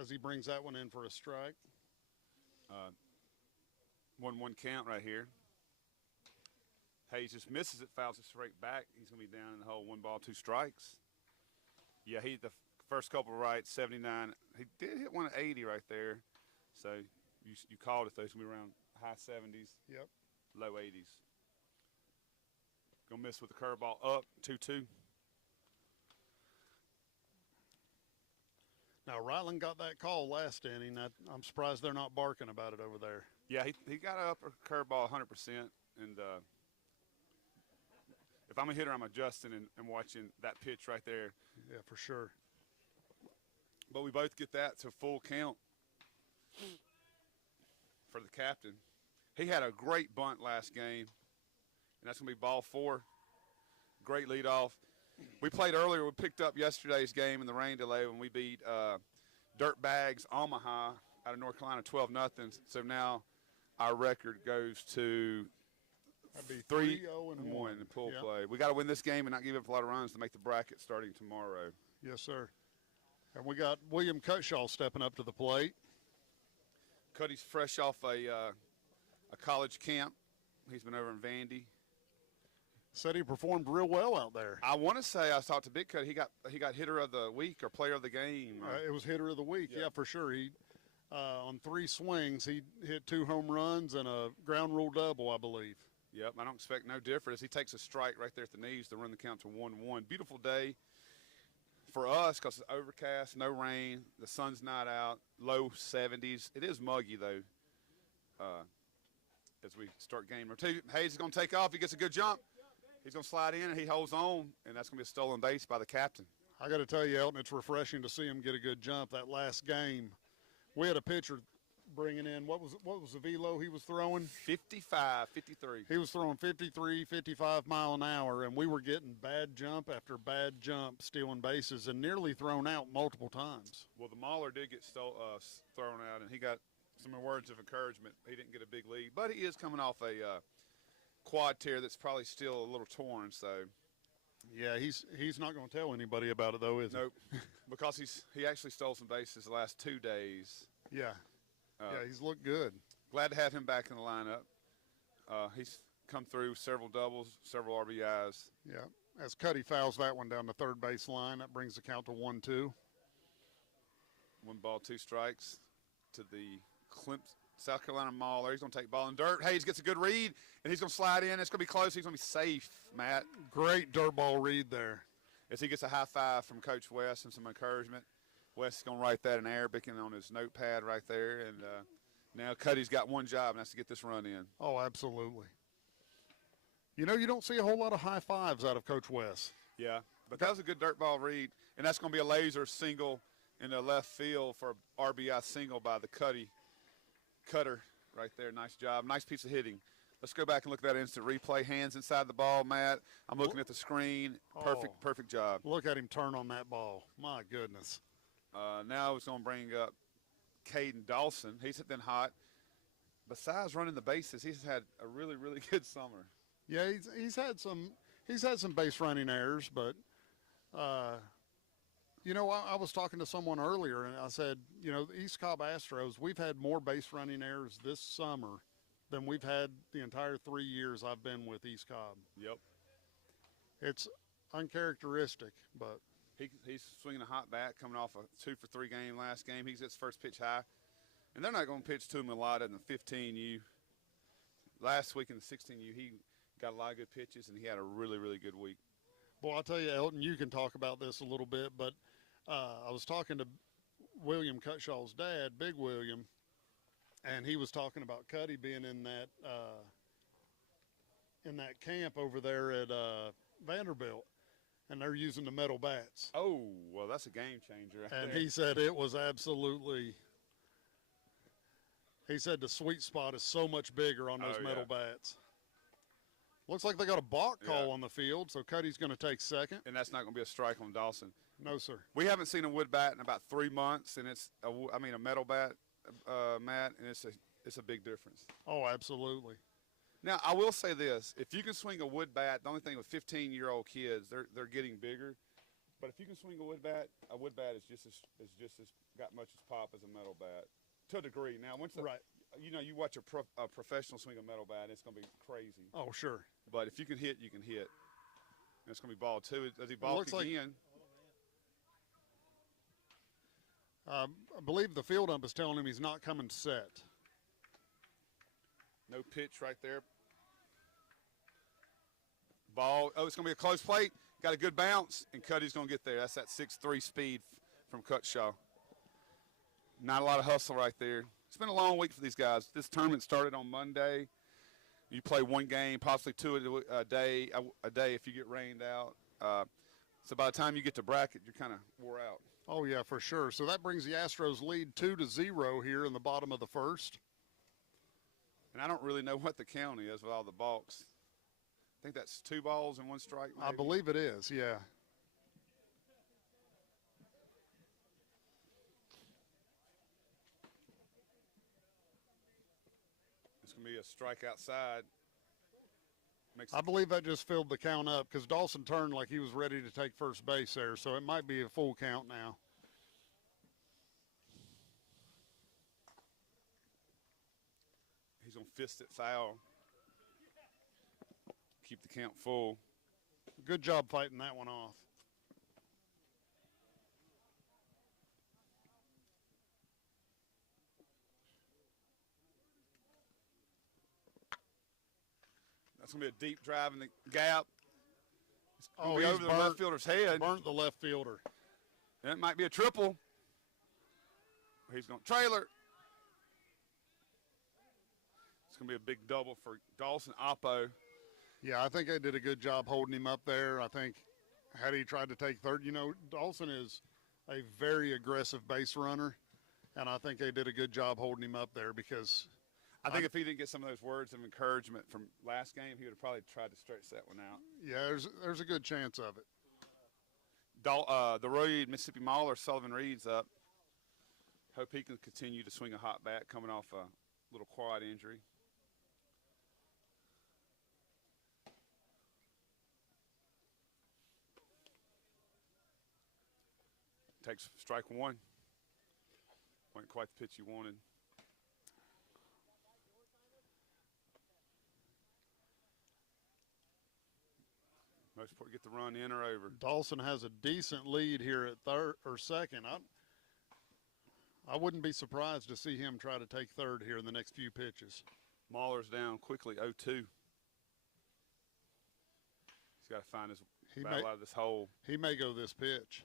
as he brings that one in for a strike. 1-1 count right here. Hayes just misses it, fouls it straight back. He's going to be down in the hole, 1 ball, 2 strikes. Yeah, he the first couple right, 79. He did hit one at 80 right there. So you called it, though. It's going to be around high 70s, Yep. low 80s. Going to miss with the curveball up, 2-2. Now, Ryland got that call last inning. I'm surprised they're not barking about it over there. Yeah, he got an upper curveball 100%. And if I'm a hitter, I'm adjusting and watching that pitch right there. Yeah, for sure. But we both get that to full count for the captain. He had a great bunt last game, and that's going to be ball 4. Great leadoff. We played earlier. We picked up yesterday's game in the rain delay when we beat Dirtbags Omaha out of North Carolina 12-0. So now our record goes to That'd be 3-0-1 in pool play. We got to win this game and not give up a lot of runs to make the bracket starting tomorrow. Yes, sir. And we got William Cutshaw stepping up to the plate. Cuddy's fresh off a college camp. He's been over in Vandy. Said he performed real well out there. I want to say I talked to Big Cuddy. He got hitter of the week or player of the game. It was hitter of the week. Yeah, for sure. He on 3 swings, he hit 2 home runs and a ground rule double, I believe. Yep, I don't expect no different as he takes a strike right there at the knees to run the count to 1-1. Beautiful day for us because it's overcast, no rain, the sun's not out, low 70s. It is muggy, though, as we start game number 2. Hayes is going to take off. He gets a good jump. He's going to slide in, and he holds on, and that's going to be a stolen base by the captain. I got to tell you, Elton, it's refreshing to see him get a good jump. That last game, we had a pitcher bringing in, what was the velo he was throwing? 55, 53. He was throwing 53, 55 mile an hour, and we were getting bad jump after bad jump, stealing bases, and nearly thrown out multiple times. Well, the Mauler did get thrown out, and he got some words of encouragement. He didn't get a big lead, but he is coming off a quad tear that's probably still a little torn, so. Yeah, he's not going to tell anybody about it, though, is he? Nope, because he actually stole some bases the last 2 days. Yeah. Yeah, he's looked good. Glad to have him back in the lineup. He's come through several doubles, several RBIs. Yeah, as Cuddy fouls that one down the third base line, that brings the count to 1-2. 1 ball, 2 strikes to the South Carolina Mauler. He's going to take ball in dirt. Hayes gets a good read, and he's going to slide in. It's going to be close. He's going to be safe, Matt. Great dirt ball read there. As he gets a high five from Coach West and some encouragement. West is going to write that in Arabic and on his notepad right there. And now Cuddy's got one job, and that's to get this run in. Oh, absolutely. You know, you don't see a whole lot of high fives out of Coach West. Yeah, but that was a good dirt ball read. And that's going to be a laser single in the left field for RBI single by the cutter right there. Nice job. Nice piece of hitting. Let's go back and look at that instant replay. Hands inside the ball, Matt. I'm looking at the screen. Perfect job. Look at him turn on that ball. My goodness. Now it's going to bring up Caden Dawson. He's been hot. Besides running the bases, he's had a really, really good summer. Yeah, he's had some base running errors, but you know, I was talking to someone earlier, and I said, you know, the East Cobb Astros, we've had more base running errors this summer than we've had the entire 3 years I've been with East Cobb. Yep. It's uncharacteristic, but he's swinging a hot bat, coming off a 2-for-3 game last game. He's his first pitch high, and they're not going to pitch to him a lot in the 15U. Last week in the 16U, he got a lot of good pitches, and he had a really, really good week. Boy, I'll tell you, Elton, you can talk about this a little bit, but I was talking to William Cutshaw's dad, Big William, and he was talking about Cuddy being in that camp over there at Vanderbilt, and they're using the metal bats. Oh, well, that's a game changer. And he said it was absolutely – he said the sweet spot is so much bigger on those metal bats. Looks like they got a balk call on the field, so Cuddy's going to take second. And that's not going to be a strike on Dawson. No, sir. We haven't seen a wood bat in about 3 months, and it's a metal bat, Matt, and it's a big difference. Oh, absolutely. Now, I will say this. If you can swing a wood bat, the only thing with 15-year-old kids, they're getting bigger. But if you can swing a wood bat is just as got much as pop as a metal bat to a degree. Now, once Right. you watch a professional swing a metal bat, it's going to be crazy. Oh, sure. But if you can hit, you can hit. And it's going to be ball two. As he balks looks like- again. I believe the field ump is telling him he's not coming set. No pitch right there. Ball. Oh, it's going to be a close plate. Got a good bounce, and Cuddy's going to get there. That's that 6'3" speed from Cutshaw. Not a lot of hustle right there. It's been a long week for these guys. This tournament started on Monday. You play one game, possibly two a day if you get rained out. So by the time you get to bracket, you're kind of wore out. Oh, yeah, for sure. So that brings the Astros lead 2-0 here in the bottom of the first. And I don't really know what the count is with all the balks. I think that's 2 balls and 1 strike, maybe. I believe it is, yeah. It's going to be a strike outside. I believe that just filled the count up because Dawson turned like he was ready to take first base there, so it might be a full count now. He's going to fist it foul. Keep the count full. Good job fighting that one off. That's going to be a deep drive in the gap. It's Oh, be he's over the left fielder's head. Burnt the left fielder. And it might be a triple. He's going to trailer. It's going to be a big double for Dawson Oppo. Yeah, I think they did a good job holding him up there. I think had he tried to take third, Dawson is a very aggressive base runner, and I think they did a good job holding him up there because I think if he didn't get some of those words of encouragement from last game, he would have probably tried to stretch that one out. yeah, there's a good chance of it. The Road Mississippi Mauler, Sullivan Reed's up. Hope he can continue to swing a hot bat coming off a little quad injury. Takes strike one. Wasn't quite the pitch you wanted. Most important, get the run in or over. Dawson has a decent lead here at third or second. I wouldn't be surprised to see him try to take third here in the next few pitches. Mahler's down quickly, 0-2. He's got to find his battle out of this hole. He may go this pitch.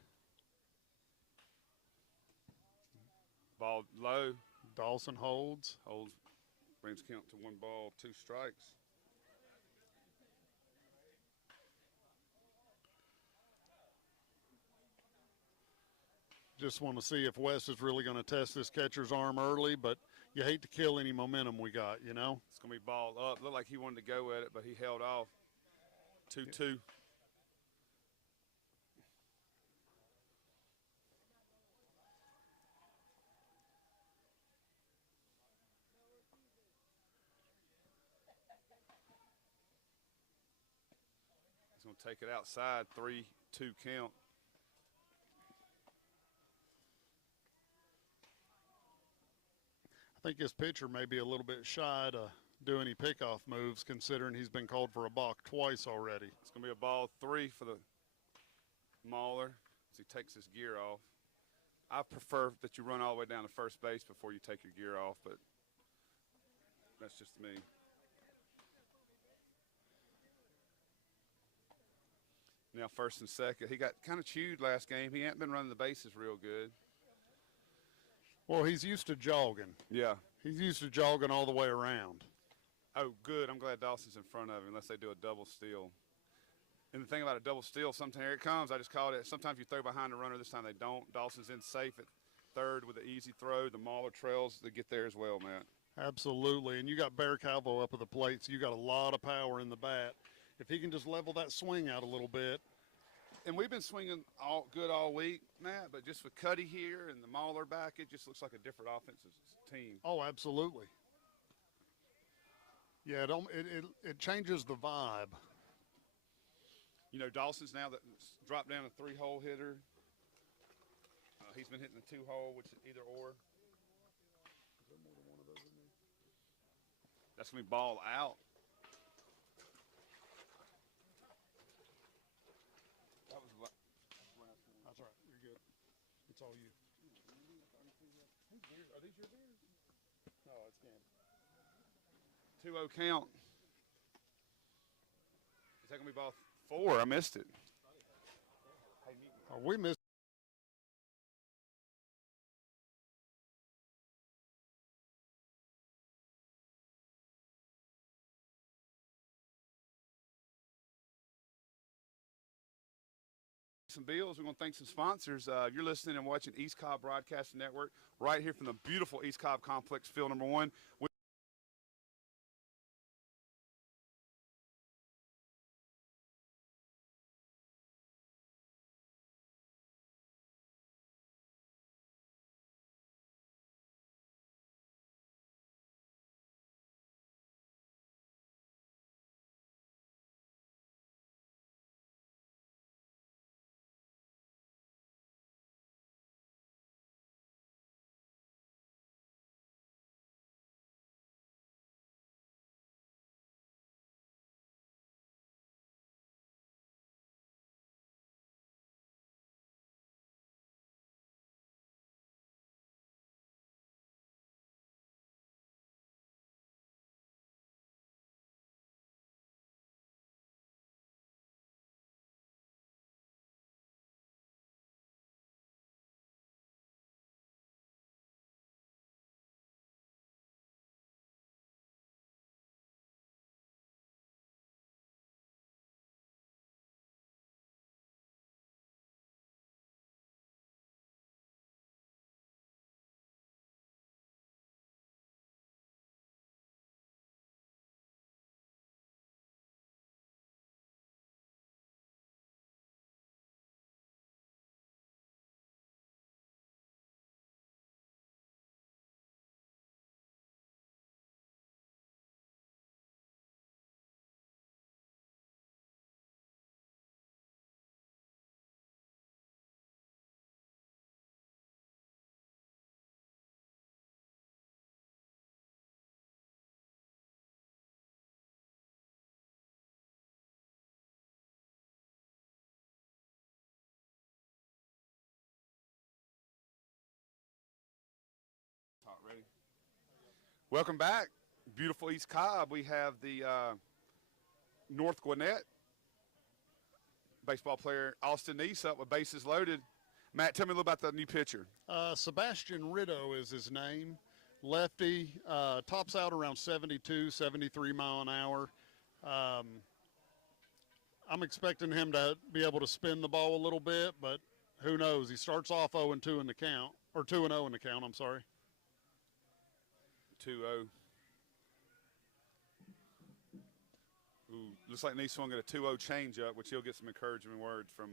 Ball low. Dawson holds. Holds. Brings count to 1 ball, 2 strikes. Just want to see if Wes is really going to test this catcher's arm early, but you hate to kill any momentum we got, It's going to be ball up. Looked like he wanted to go at it, but he held off. 2-2. He's going to take it outside, 3-2 count. I think his pitcher may be a little bit shy to do any pickoff moves considering he's been called for a balk twice already. It's going to be a ball 3 for the Mauler as he takes his gear off. I prefer that you run all the way down to first base before you take your gear off, but that's just me. Now first and second. He got kind of chewed last game. He hadn't been running the bases real good. Well, he's used to jogging. Yeah. He's used to jogging all the way around. Oh, good. I'm glad Dawson's in front of him unless they do a double steal. And the thing about a double steal, sometimes here it comes. I just called it. Sometimes you throw behind the runner. This time they don't. Dawson's in safe at third with an easy throw. The Mauler trails to get there as well, Matt. Absolutely. And you got Bear Calvo up at the plate, so you got a lot of power in the bat. If he can just level that swing out a little bit. And we've been swinging all week, Matt, but just with Cuddy here and the Mauler back, it just looks like a different offensive team. Oh, absolutely. Yeah, it changes the vibe. You know, Dawson's now that dropped down a 3-hole hitter. He's been hitting the 2-hole, which is either or. Is there more than one of those in there? That's going to be ball out. That was the last one. That's all right. You're good. It's all you. Are these your beers? No, it's Candy. 2-0 count. Is that going to be ball 4? I missed it. Oh, we missed. Some bills. We're going to thank some sponsors. You're listening and watching East Cobb Broadcasting Network right here from the beautiful East Cobb Complex, field number 1. Ready? Welcome back. Beautiful East Cobb. We have the North Gwinnett baseball player Austin Neese up with bases loaded. Matt, tell me a little about the new pitcher. Sebastian Rideau is his name. Lefty, tops out around 72, 73 mile an hour. I'm expecting him to be able to spin the ball a little bit, but who knows? He starts off 0-2 in the count, or 2-0 in the count, I'm sorry. 2-0. Ooh, looks like Neese swung at a 2-0 changeup, which he'll get some encouragement words from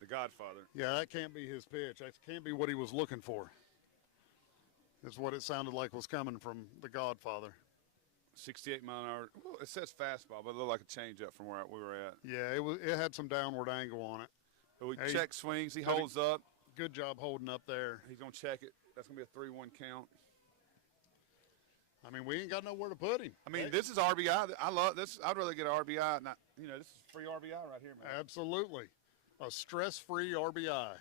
the Godfather. Yeah, that can't be his pitch. That can't be what he was looking for. Is what it sounded like was coming from the Godfather. 68 mile an hour. Well, it says fastball, but it looked like a changeup from where we were at. Yeah, it had some downward angle on it. But we check swings. He holds up. Good job holding up there. He's going to check it. That's going to be a 3-1 count. I mean, we ain't got nowhere to put him. I mean, this is RBI. I love this. I'd rather get an RBI. Not, this is free RBI right here, man. Absolutely. A stress-free RBI.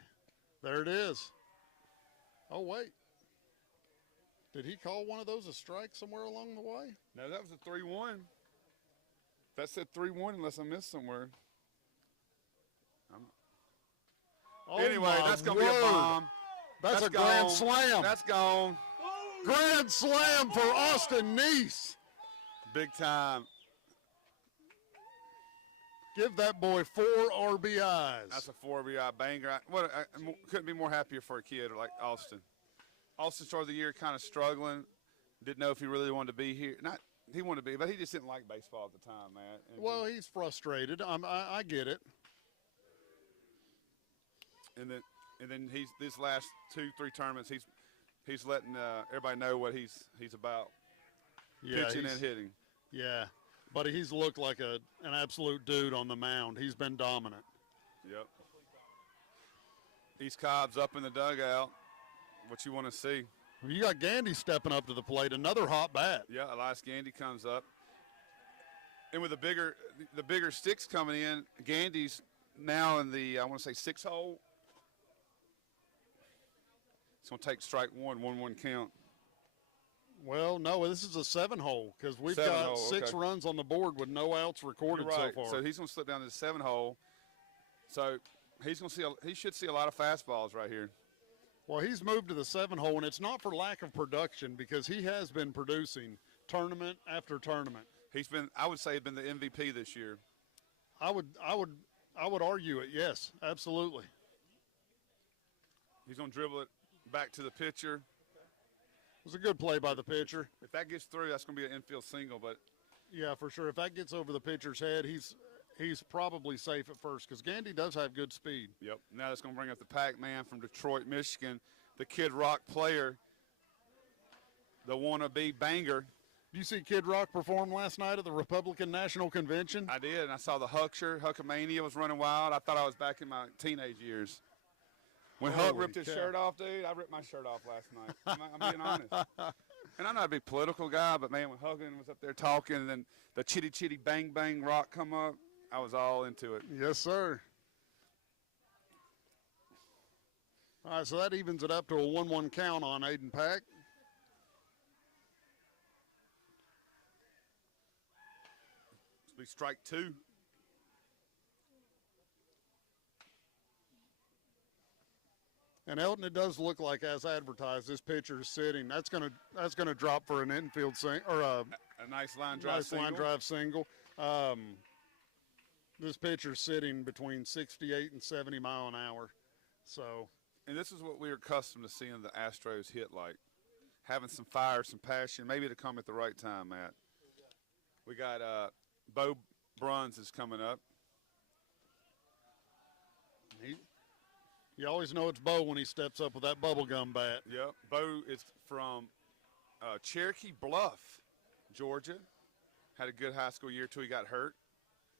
There it is. Oh, wait. Did he call one of those a strike somewhere along the way? No, that was a 3-1. That said 3-1 unless I missed somewhere. Anyway, that's going to be a bomb. That's a grand slam. That's gone. Grand slam for Austin Neese. Big time. Give that boy 4 RBIs. That's a 4 RBI banger. I couldn't be more happier for a kid like Austin. Austin started the year kind of struggling. Didn't know if he really wanted to be here. He wanted to be, but he just didn't like baseball at the time, man. Well, he's frustrated. I get it. And then he's these last 2-3 tournaments he's letting everybody know what he's about. Yeah, pitching and hitting. Yeah. but he's looked like an absolute dude on the mound. He's been dominant. Yep. East Cobb's up in the dugout. What you want to see? You got Gandy stepping up to the plate, another hot bat. Yeah, Elias Gandy comes up. And with the bigger sticks coming in, Gandy's now in the, I want to say, 6 hole. It's going to take strike one, 1-1 count. Well, no, this is a 7 hole because we've got 6 runs on the board with no outs recorded You're right. so far. So he's going to slip down to the 7 hole. So he's going to see. He should see a lot of fastballs right here. Well, he's moved to the 7 hole, and it's not for lack of production because he has been producing tournament after tournament. He's been, I would say, been the MVP this year. I would argue it. Yes, absolutely. He's going to dribble it back to the pitcher. It was a good play by the pitcher. If that gets through, that's going to be an infield single. But yeah, for sure. If that gets over the pitcher's head, he's probably safe at first because Gandy does have good speed. Yep. Now that's going to bring up the Pac-Man from Detroit, Michigan, the Kid Rock player, the wannabe banger. Did you see Kid Rock perform last night at the Republican National Convention? I did, and I saw the Huckamania was running wild. I thought I was back in my teenage years. When Huck ripped his shirt off, dude, I ripped my shirt off last night. I'm being honest. And I'm not a big political guy, but, man, when Huggin was up there talking and then the chitty chitty bang bang rock come up, I was all into it. Yes, sir. All right, so that evens it up to a 1-1 count on Aiden Pack. Be strike 2. And Elton, it does look like, as advertised, this pitcher is sitting. That's gonna drop for an infield or a nice line drive single. This pitcher's sitting between 68 and 70 mile an hour. So. And this is what we're accustomed to seeing the Astros hit like, having some fire, some passion, maybe to come at the right time, Matt. We got Bo Bruns is coming up. You always know it's Bo when he steps up with that bubblegum bat. Yep. Bo is from Cherokee Bluff, Georgia. Had a good high school year till he got hurt,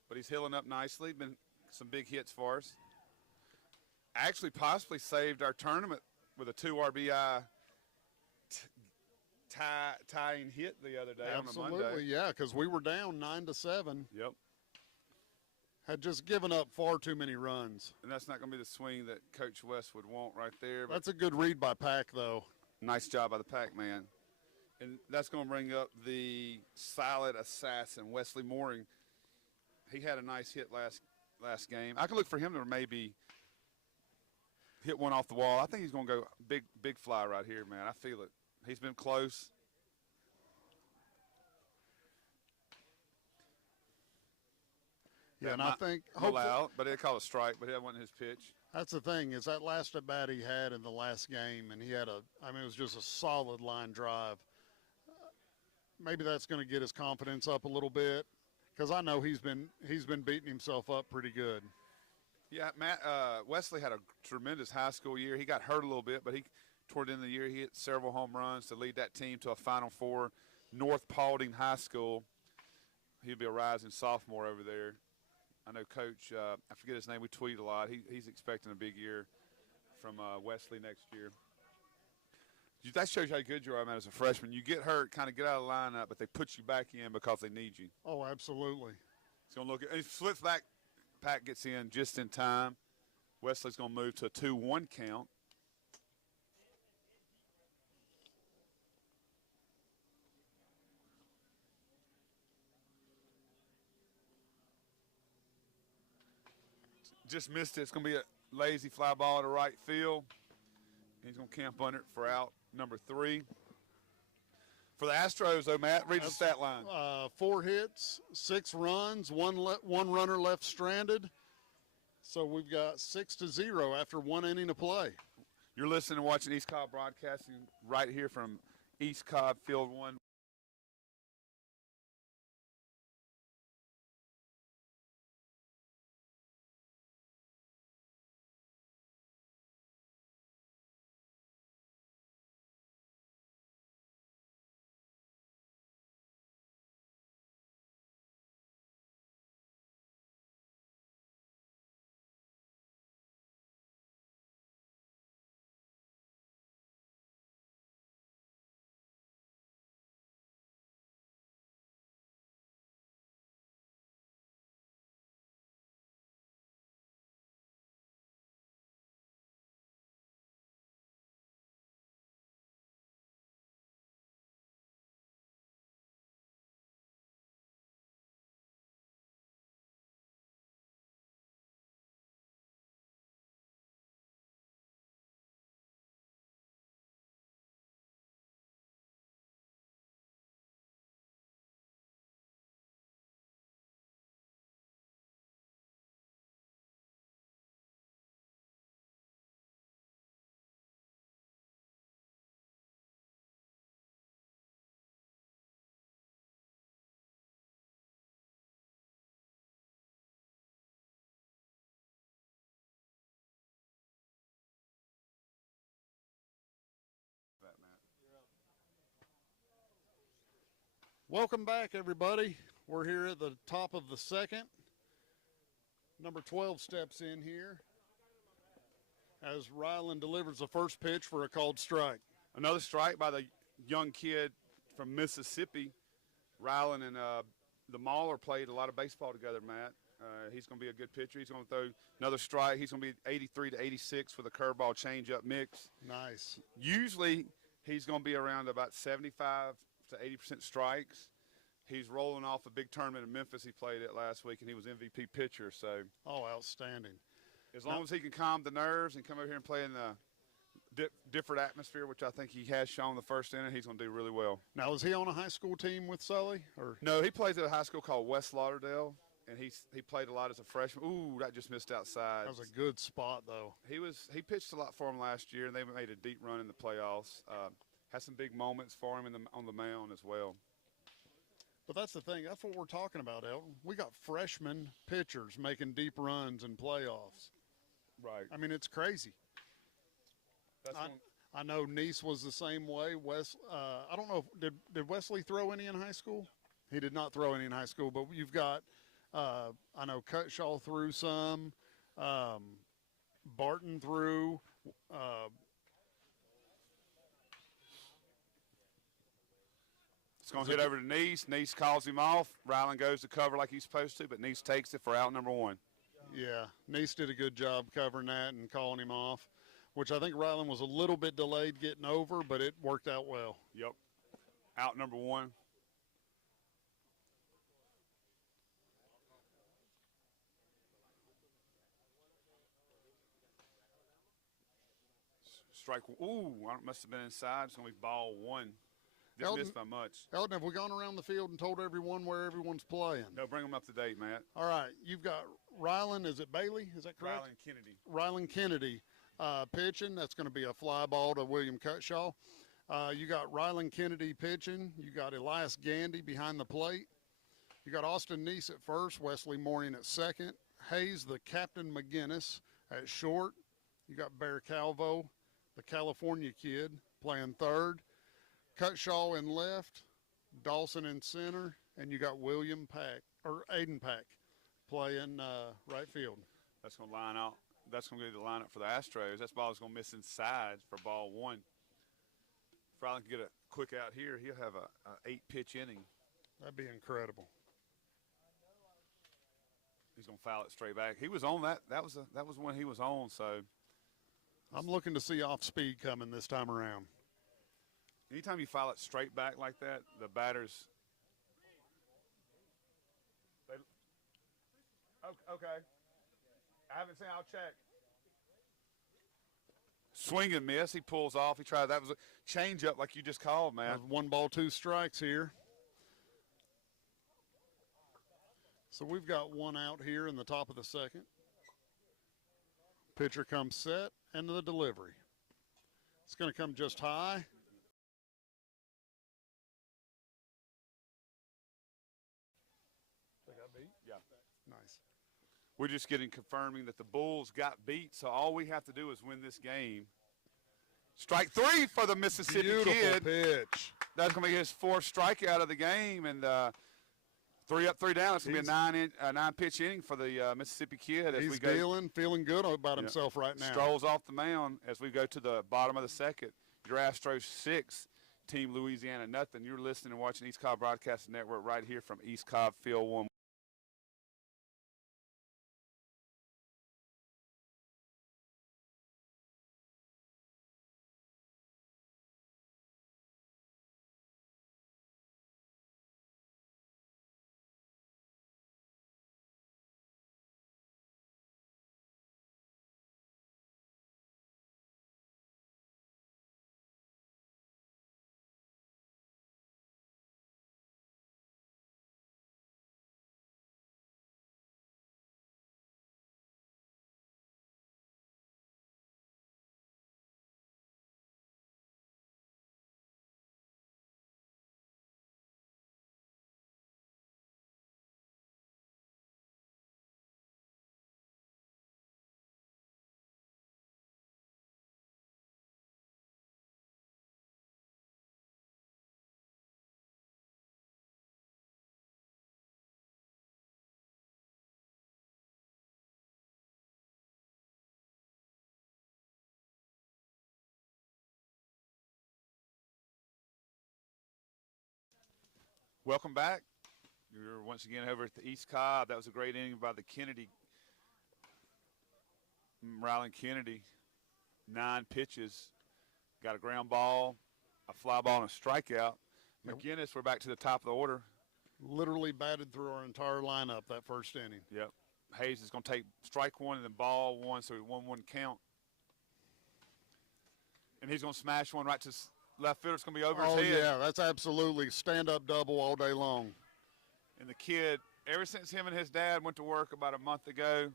but he's healing up nicely. Been some big hits for us. Actually, possibly saved our tournament with a 2 RBI tying hit the other day. Absolutely, on a Monday. Yeah, because we were down 9-7. Yep. Had just given up far too many runs. And that's not going to be the swing that Coach West would want right there. That's a good read by Pack, though. Nice job by the Pac-Man. And that's going to bring up the silent assassin, Wesley Mooring. He had a nice hit last game. I can look for him to maybe hit one off the wall. I think he's going to go big fly right here, man. I feel it. He's been close. Yeah, and I think out, but they call it a strike, but that wasn't his pitch. That's the thing, is that last at bat he had in the last game, and he had it was just a solid line drive. Maybe that's going to get his confidence up a little bit, because I know he's been beating himself up pretty good. Yeah, Matt Wesley had a tremendous high school year. He got hurt a little bit, but toward the end of the year he hit several home runs to lead that team to a Final Four. North Paulding High School. He'll be a rising sophomore over there. I know Coach, I forget his name, we tweet a lot. He's expecting a big year from Wesley next year. That shows you how good you are, man, as a freshman. You get hurt, kind of get out of the lineup, but they put you back in because they need you. Oh, absolutely. He's going to look at – he flips back. Pat gets in just in time. Wesley's going to move to a 2-1 count. Just missed it. It's going to be a lazy fly ball to right field. He's going to camp under it for out number 3. For the Astros, though, Matt, read the stat line. 4 hits, 6 runs, one runner left stranded. So we've got 6-0 after 1 inning of play. You're listening and watching East Cobb Broadcasting right here from East Cobb Field 1. Welcome back, everybody. We're here at the top of the second. Number 12 steps in here as Ryland delivers the first pitch for a called strike. Another strike by the young kid from Mississippi. Ryland and the Mauler played a lot of baseball together, Matt. He's going to be a good pitcher. He's going to throw another strike. He's going to be 83 to 86 with a curveball changeup mix. Nice. Usually he's going to be around about 75 to 80% strikes. He's rolling off a big tournament in Memphis he played at last week, and he was MVP pitcher. So, Outstanding. as long as he can calm the nerves and come over here and play in the different atmosphere, which I think he has shown the first inning, he's going to do really well. Now, is he on a high school team with Sully? Or No, he plays at a high school called West Lauderdale, and he played a lot as a freshman. Ooh, that just missed outside. that was a good spot, though. He pitched a lot for him last year, and they made a deep run in the playoffs. Had some big moments for him on the mound as well. But that's the thing. That's what we're talking about, Elton. We got freshman pitchers making deep runs in playoffs. Right. I mean, it's crazy. I know Nice was the same way. I don't know. Did Wesley throw any in high school? He did not throw any in high school. But you've got, I know Cutshaw threw some. Barton threw. It's going to hit over to Nice. Nice calls him off. Ryland goes to cover like he's supposed to, but Nice takes it for out number one. Yeah, Nice did a good job covering that and calling him off, which I think Ryland was a little bit delayed getting over, but it worked out well. Yep. Out number one. Strike. Ooh, must have been inside. It's going to be ball one. Didn't miss by much. Elton, have we gone around the field and told everyone where everyone's playing? No, bring them up to date, Matt. All right, you've got Ryland. Is it Bailey? Is that correct? Ryland Kennedy. Pitching. That's going to be a fly ball to William Cutshaw. You got Ryland Kennedy pitching. You got Elias Gandy behind the plate. You got Austin Neese at first, Wesley Moring at second, Hayes the Captain McGinnis at short. You got Bear Calvo, the California kid, playing third. Cutshaw in left, Dawson in center, and you got Aiden Pack playing right field. That's going to line out. That's going to be the lineup for the Astros. That ball's going to miss inside for ball one. If Ryland can get a quick out here, he'll have a 8-pitch inning. That'd be incredible. He's going to foul it straight back. He was on that. That was when he was on. So I'm looking to see off speed coming this time around. Anytime you foul it straight back like that, the batters. Okay. I haven't seen. I'll check. Swing and miss. He pulls off. He tried. That was a change up like you just called, man. 1 ball, 2 strikes here. So we've got one out here in the top of the second. Pitcher comes set, and the delivery. It's going to come just high. They got beat? Yeah. Nice. We're just confirming that the Bulls got beat, so all we have to do is win this game. Strike 3 for the Mississippi Beautiful kid. Pitch. That's going to be his 4th strikeout of the game, and 3 up, 3 down. It's going to be a 9-pitch inning for the Mississippi kid. As He's we feeling good about himself right now. Strolls off the mound as we go to the bottom of the second. Your Astros 6, Team Louisiana nothing. You're listening and watching East Cobb Broadcasting Network right here from East Cobb Field 1. Welcome back. You're once again over at the East Cobb. That was a great inning by the Kennedy, Rylan Kennedy. 9 pitches, got a ground ball, a fly ball, and a strikeout. McGinnis, we're back to the top of the order. Literally batted through our entire lineup that first inning. Yep. Hayes is going to take strike 1 and then ball 1, so 1-1 count. And he's going to smash one right to left fielder. It's going to be over his head. Oh, yeah, that's absolutely stand-up double all day long. And the kid, ever since him and his dad went to work about a month ago,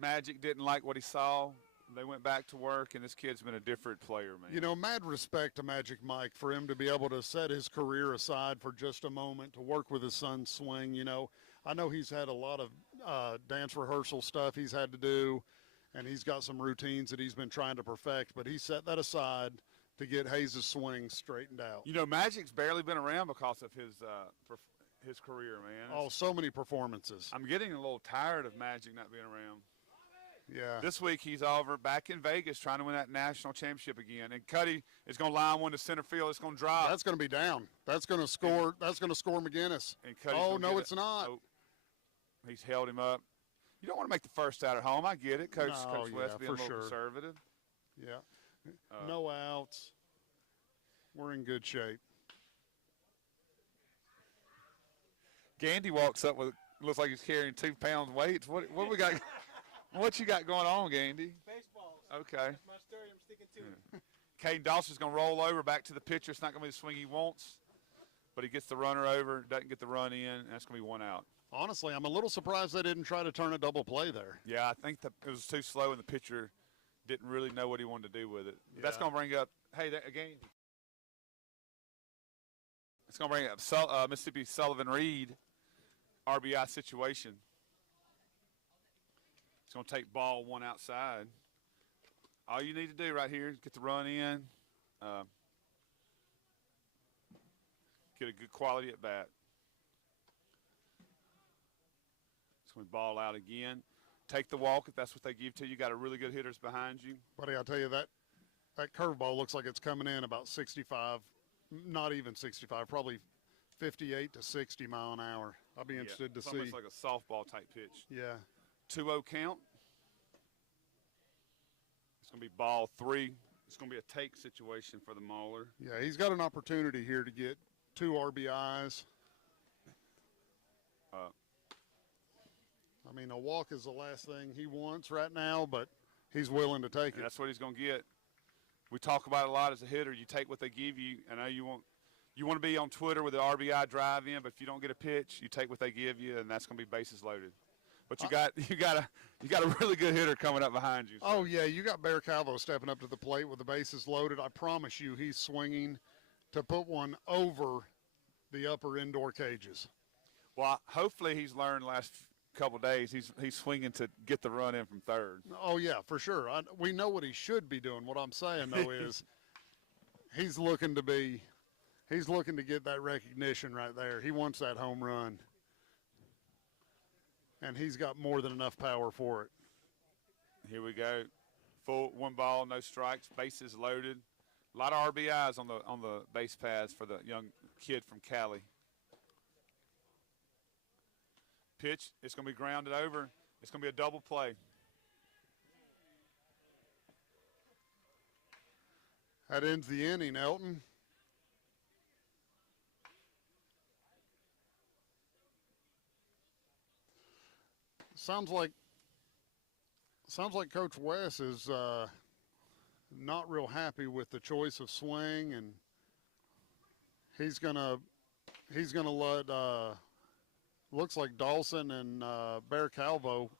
Magic didn't like what he saw. They went back to work, and this kid's been a different player, man. You know, mad respect to Magic Mike for him to be able to set his career aside for just a moment to work with his son's swing. You know, I know he's had a lot of dance rehearsal stuff he's had to do, and he's got some routines that he's been trying to perfect, but he set that aside to get Hayes' swing straightened out. You know, Magic's barely been around because of his career, man. Oh, so many performances. I'm getting a little tired of Magic not being around. Yeah. This week he's over back in Vegas trying to win that national championship again. And Cuddy is going to line one to center field. It's going to drop. That's going to be down. That's going to score. That's going to score McGinnis. And Cuddy's oh, no, it's not. Oh, he's held him up. You don't want to make the first out at home. I get it. Coach West being a little conservative. Yeah. No outs. We're in good shape. Gandy walks up with, looks like he's carrying 2 pounds weights. What we got? What you got going on, Gandy? Baseballs. Okay. That's my story. I'm sticking to it. Caden Dawson's going to roll over back to the pitcher. It's not going to be the swing he wants, but he gets the runner over, doesn't get the run in, and that's going to be 1 out. Honestly, I'm a little surprised they didn't try to turn a double play there. Yeah, I think it was too slow, and the pitcher didn't really know what he wanted to do with it. Yeah. That's going to bring up, hey, again, it's going to bring up Mississippi Sullivan Reed RBI situation. It's going to take ball 1 outside. All you need to do right here is get the run in, get a good quality at bat. It's going to ball out again. Take the walk if that's what they give to you. You got a really good hitters behind you. Buddy, I'll tell you that curveball looks like it's coming in about 65, not even 65, probably 58 to 60 mile an hour. I'll be interested to see. It's almost like a softball type pitch. Yeah. 2-0 count. It's going to be ball 3. It's going to be a take situation for the Mauler. Yeah, he's got an opportunity here to get 2 RBIs. I mean, a walk is the last thing he wants right now, but he's willing to take it. That's what he's going to get. We talk about it a lot as a hitter. You take what they give you. I know you want to be on Twitter with the RBI drive in, but if you don't get a pitch, you take what they give you, and that's going to be bases loaded. But you got a really good hitter coming up behind you. So. Oh yeah, you got Bear Calvo stepping up to the plate with the bases loaded. I promise you, he's swinging to put one over the upper indoor cages. Well, hopefully he's learned the last couple of days. He's swinging to get the run in from third. Oh yeah, for sure. We know what he should be doing. What I'm saying though is, he's looking to get that recognition right there. He wants that home run. And he's got more than enough power for it. Here we go. Full 1 ball, no strikes, bases loaded. A lot of RBIs on the base paths for the young kid from Cali. Pitch, it's going to be grounded over. It's going to be a double play. That ends the inning, Elton. Sounds like Coach West is not real happy with the choice of swing, and he's gonna let looks like Dawson and Bear Calvo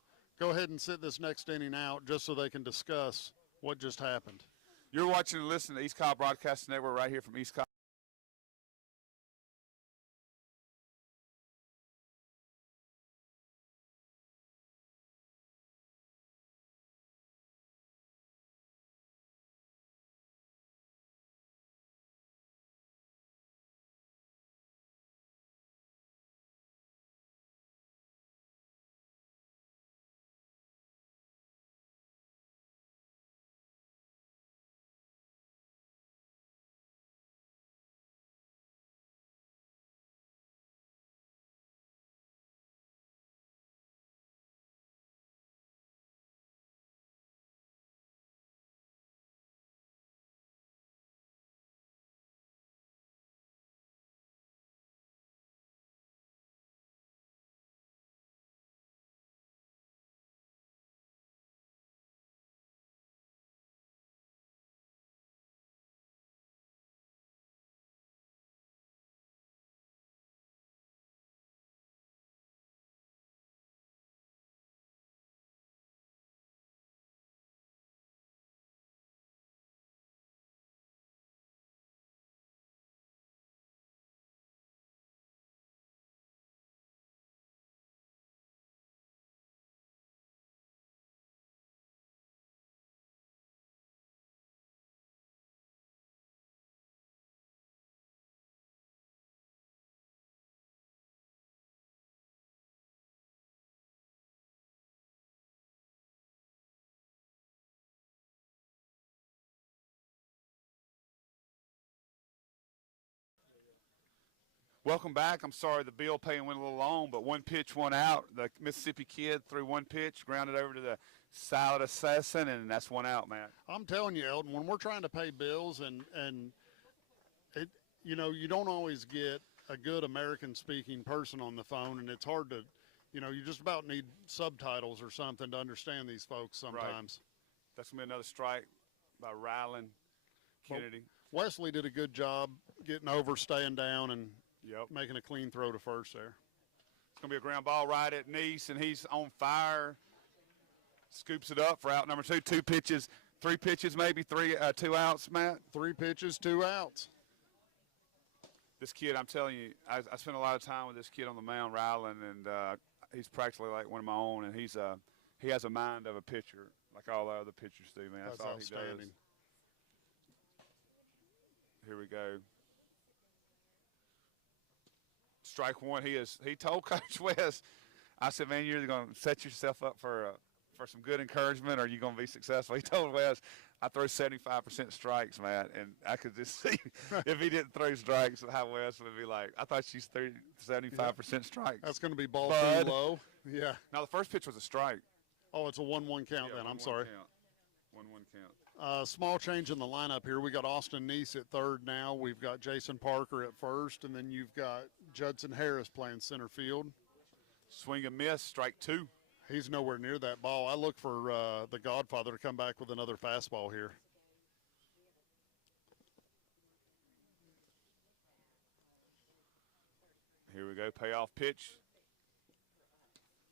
go ahead and sit this next inning out just so they can discuss what just happened. You're watching and listening to East Cobb Broadcasting Network right here from East Cobb. Welcome back. I'm sorry the bill paying went a little long, but one pitch, one out. The Mississippi kid threw one pitch, grounded over to the silent assassin, and that's one out, man. I'm telling you, Elton, when we're trying to pay bills and it, you don't always get a good American-speaking person on the phone, and it's hard to, you just about need subtitles or something to understand these folks sometimes. Right. That's going to be another strike by Ryland Kennedy. Well, Wesley did a good job getting over, staying down, and making a clean throw to first there. It's going to be a ground ball right at Neese, and he's on fire. Scoops it up for out number 2. 2 pitches, 3 pitches, maybe 2 outs, Matt? 3 pitches, 2 outs. This kid, I'm telling you, I spent a lot of time with this kid on the mound, Ryland, and he's practically like one of my own, and he has a mind of a pitcher, like all the other pitchers do, man. That's all outstanding. He does. Here we go. Strike one. He told Coach West, I said, man, you're going to set yourself up for some good encouragement, or you're going to be successful. He told West, I throw 75% strikes, Matt, and I could just see if he didn't throw strikes, how West would be like. I thought she's 75% strikes. That's going to be ball Bud. too low. Yeah. Now the first pitch was a strike. Oh, it's a 1-1 count then. I'm sorry. 1-1 count. Small change in the lineup here. We got Austin Neese at third now. We've got Jason Parker at first, and then you've got Judson Harris playing center field. Swing and miss, strike 2. He's nowhere near that ball. I look for the Godfather to come back with another fastball here. Here we go, payoff pitch.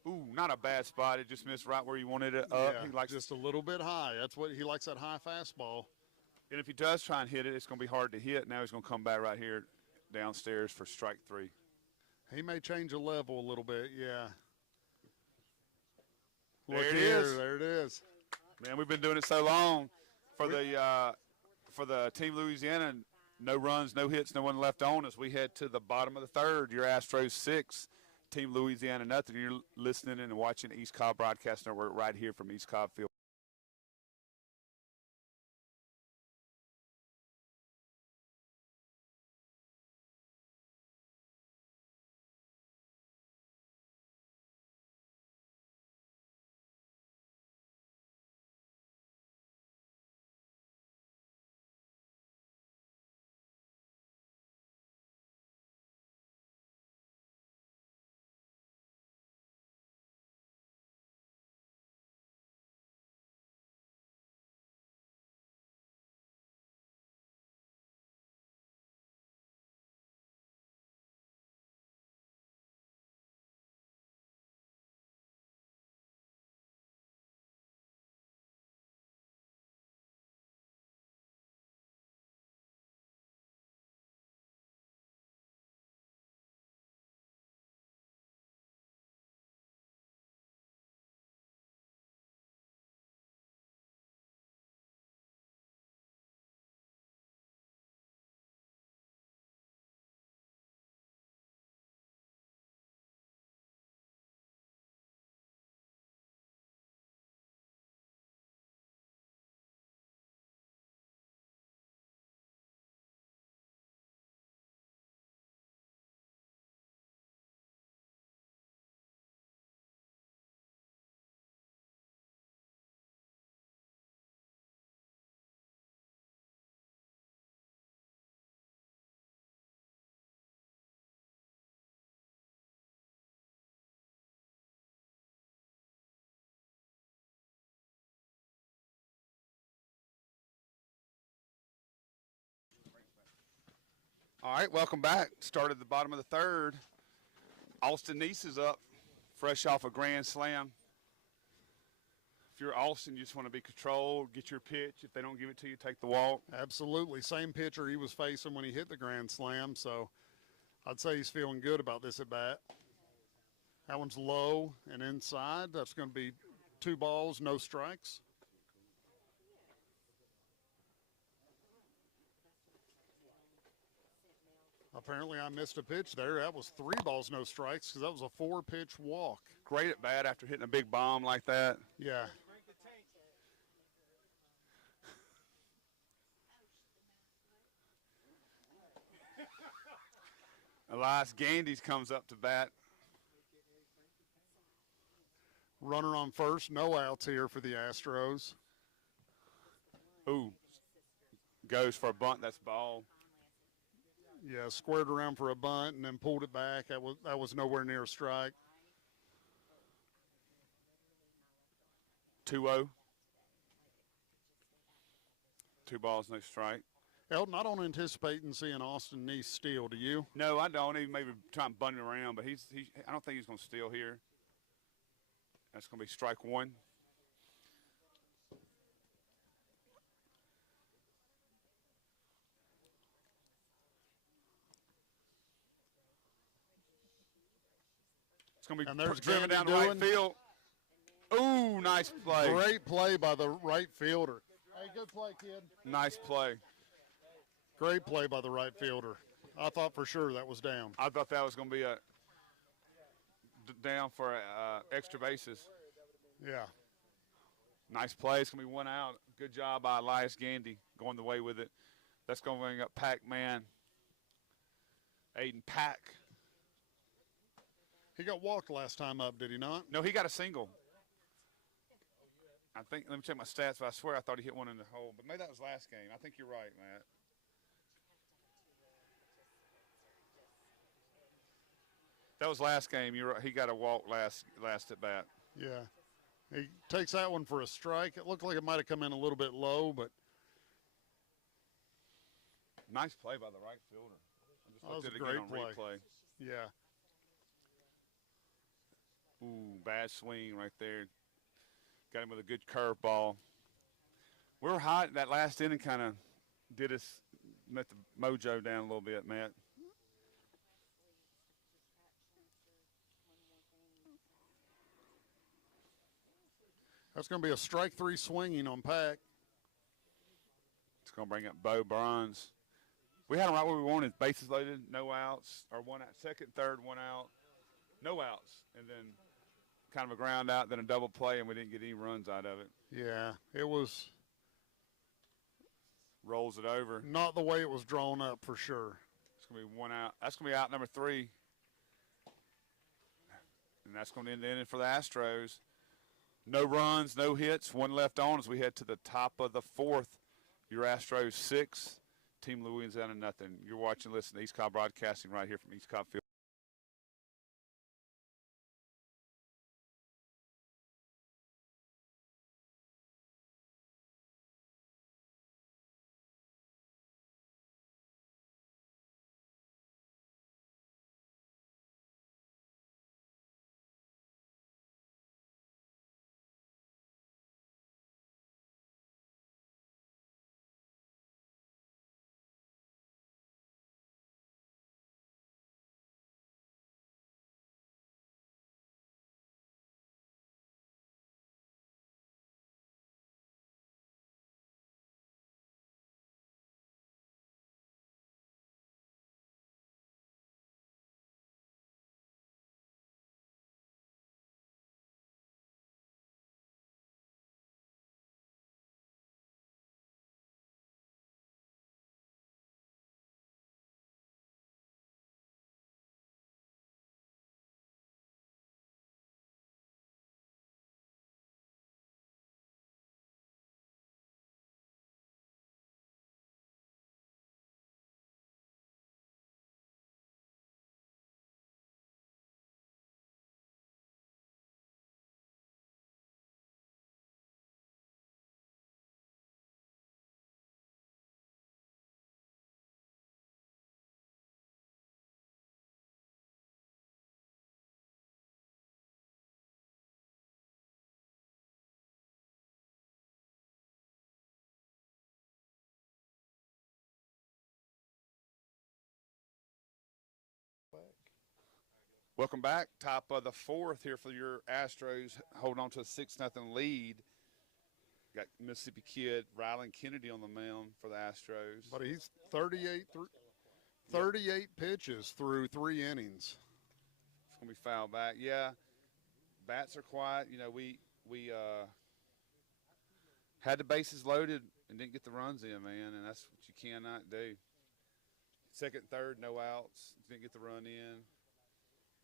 Ooh, not a bad spot. It just missed right where you wanted it up. Yeah, He likes just a little bit high. That's what he likes, that high fastball. And if he does try and hit it, it's going to be hard to hit. Now he's going to come back right here downstairs for strike 3. He may change a level a little bit, yeah. There it is. There it is. Man, we've been doing it so long for the Team Louisiana. No runs, no hits, no one left on us. We head to the bottom of the third. Your Astros 6, Team Louisiana nothing. You're listening and watching East Cobb Broadcast Network right here from East Cobb Field. All right, welcome back. Started the bottom of the third. Austin Neese is up, fresh off a grand slam. If you're Austin, you just want to be controlled, get your pitch. If they don't give it to you, take the walk. Absolutely. Same pitcher he was facing when he hit the grand slam, so I'd say he's feeling good about this at bat. That one's low and inside. That's going to be 2 balls, no strikes. Apparently I missed a pitch there. That was 3 balls, no strikes, because that was a 4-pitch walk. Great at bat after hitting a big bomb like that. Yeah. Elias Gandy's comes up to bat. Runner on first, no outs here for the Astros. Ooh, goes for a bunt. That's ball. Yeah, squared around for a bunt and then pulled it back. That was nowhere near a strike. 2-0. 2 balls, no strike. Elton, I don't anticipate seeing Austin Neese steal. Do you? No, I don't. Even maybe try and bunt it around, but I don't think he's going to steal here. That's going to be strike one. It's going to be driven down the right field. Ooh, nice play. Great play by the right fielder. Hey, good play, kid. Nice play. Great play by the right fielder. I thought for sure that was down. I thought that was going to be a down for extra bases. Yeah. Nice play. It's going to be 1 out. Good job by Elias Gandy going the way with it. That's going to bring up Pac-Man. Aiden Pack. He got walked last time up, did he not? No, he got a single. I think, let me check my stats, but I swear I thought he hit one in the hole. But maybe that was last game. I think you're right, Matt. That was last game. You're right. He got a walk last at bat. Yeah. He takes that one for a strike. It looked like it might have come in a little bit low, but. Nice play by the right fielder. I just That was looked a at it again great on play. replay. Yeah. Ooh, bad swing right there. Got him with a good curveball. We were hot. That last inning kind of met the mojo down a little bit, Matt. That's going to be a strike 3 swinging on Pack. It's going to bring up Bo Bronze. We had him right where we wanted. Bases loaded, no outs, or 1 out. Second, third, 1 out, no outs, and then kind of a ground out, then a double play, and we didn't get any runs out of it. Yeah, it was. Rolls it over. Not the way it was drawn up for sure. It's going to be 1 out. That's going to be out number 3. And that's going to end the inning for the Astros. No runs, no hits, 1 left on as we head to the top of the 4th. Your Astros 6, Team Louisiana nothing. You're watching, listening to East Cobb Broadcasting right here from East Cobb Field. Welcome back. Top of the 4th here for your Astros. Hold on to a 6-0 lead. Got Mississippi kid Rylan Kennedy on the mound for the Astros. But he's 38 pitches through 3 innings. It's going to be fouled back. Yeah, bats are quiet. You know, we had the bases loaded and didn't get the runs in, man, and that's what you cannot do. Second, third, no outs. Didn't get the run in.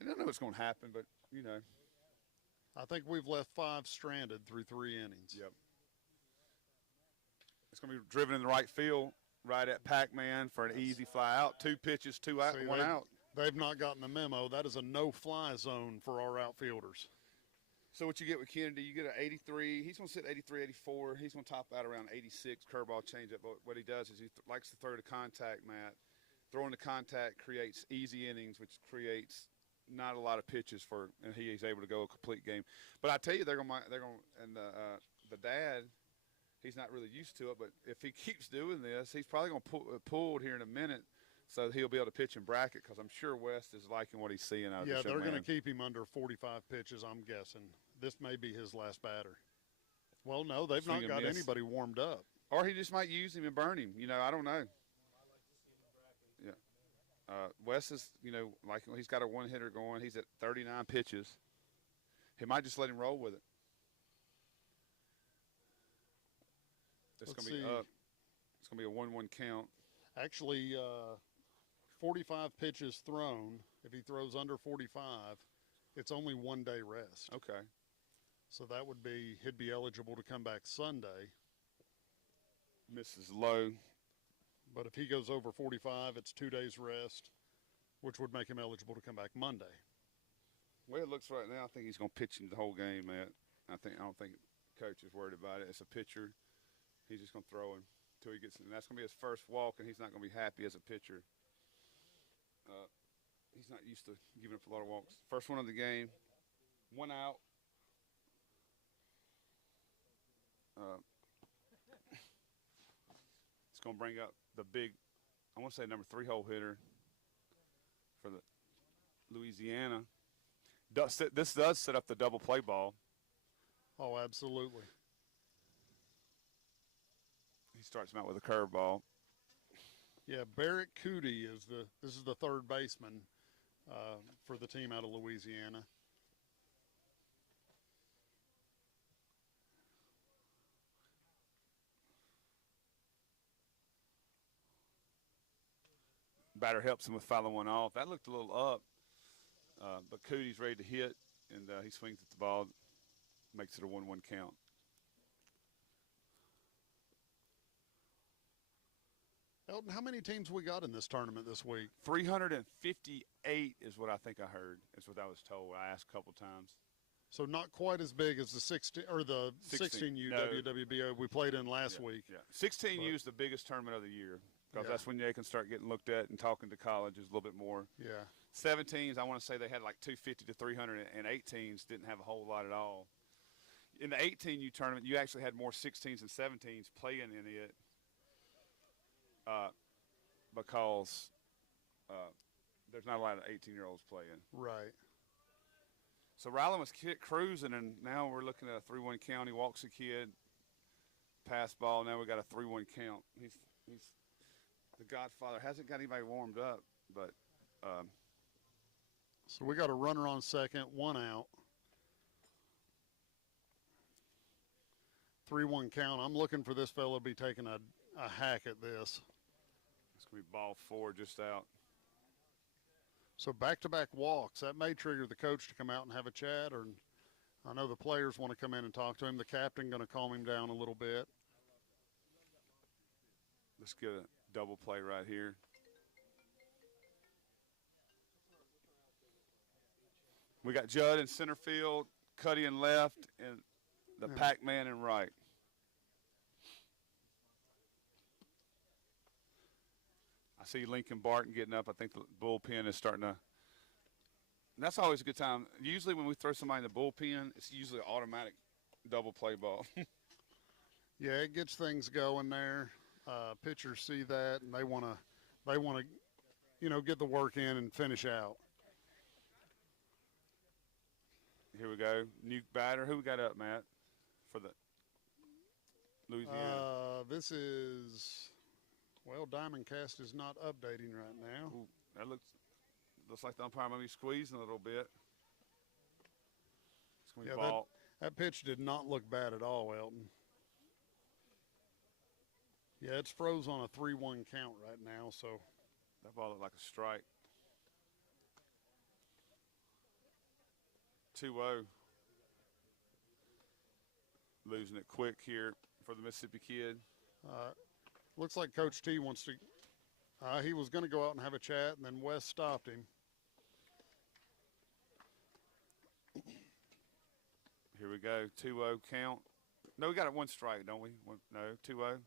And I know it's going to happen, but, you know. I think we've left 5 stranded through 3 innings. Yep. It's going to be driven in the right field, right at Pac-Man for an easy fly out. 2 pitches, 2 out, See, 1 out. They've not gotten the memo. That is a no-fly zone for our outfielders. So what you get with Kennedy, you get an 83. He's going to sit 83, 84. He's going to top out around 86, curveball changeup. But what he does is he likes to throw to contact, Matt. Throwing to contact creates easy innings, which creates not a lot of pitches and he is able to go a complete game. But I tell you, and the dad, he's not really used to it. But if he keeps doing this, he's probably going to pull here in a minute. So he'll be able to pitch in bracket because I'm sure West is liking what he's seeing out of this young man. Yeah, they're going to keep him under 45 pitches, I'm guessing. This may be his last batter. Well, no, they've not got anybody warmed up. Or he just might use him and burn him. You know, I don't know. Yeah. West is, you know, like he's got a one-hitter going. He's at 39 pitches. He might just let him roll with it. It's going to be up. It's going to be a 1-1 count. Actually, 45 pitches thrown. If he throws under 45, it's only 1 day rest. Okay. So that would be, he'd be eligible to come back Sunday. Misses low. But if he goes over 45, it's 2 days rest, which would make him eligible to come back Monday. The way it looks right now, I think he's going to pitch him the whole game, Matt. I don't think coach is worried about it. It's a pitcher. He's just going to throw him until he gets in. And that's going to be his first walk, and he's not going to be happy as a pitcher. He's not used to giving up a lot of walks. First one of the game, 1 out. It's going to bring up the big, I want to say number 3 hole hitter for the Louisiana. This does set up the double play ball. Oh, absolutely. He starts him out with a curveball. Yeah, Barrett Cootie this is the third baseman for the team out of Louisiana. Batter helps him with fouling one off. That looked a little up, but Cootie's ready to hit, and he swings at the ball, makes it a 1-1 count. Elton, how many teams we got in this tournament this week? 358 is what I think I heard. Is what I was told. I asked a couple times. So not quite as big as the 16U WWBO we played in last week. Yeah, 16U is the biggest tournament of the year because that's when they can start getting looked at and talking to colleges a little bit more. Yeah. 17s, I want to say they had like 250 to 300, and 18s didn't have a whole lot at all. In the 18U tournament, you actually had more 16s and 17s playing in it. Because there's not a lot of 18-year-olds playing. Right. So Ryland was cruising, and now we're looking at a 3-1 count. He walks a kid, pass ball. Now we got a 3-1 count. He's the Godfather. Hasn't got anybody warmed up, but. So we got a runner on second, 1 out. 3-1 count. I'm looking for this fellow to be taking a hack at this. It's going to be ball 4 just out. So back-to-back walks. That may trigger the coach to come out and have a chat, or I know the players want to come in and talk to him. The captain going to calm him down a little bit. Let's get a double play right here. We got Judd in center field, Cuddy in left, and the Pac-Man in right. I see Lincoln Barton getting up. I think the bullpen is starting to – and that's always a good time. Usually when we throw somebody in the bullpen, it's usually an automatic double play ball. Yeah, it gets things going there. Pitchers see that, and they want to, get the work in and finish out. Here we go. New batter. Who we got up, Matt, for the Louisiana? This is, Diamond Cast is not updating right now. Ooh, that looks like the umpire might be squeezing a little bit. It's going to be ball. That pitch did not look bad at all, Elton. Yeah, it's froze on a 3-1 count right now, so That ball looked like a strike. 2-0. Losing it quick here for the Mississippi Kid. Looks like Coach T wants to. He was going to go out and have a chat, and then Wes stopped him. Here we go, 2-0 count. No, we got it one strike, don't we? No, 2-0.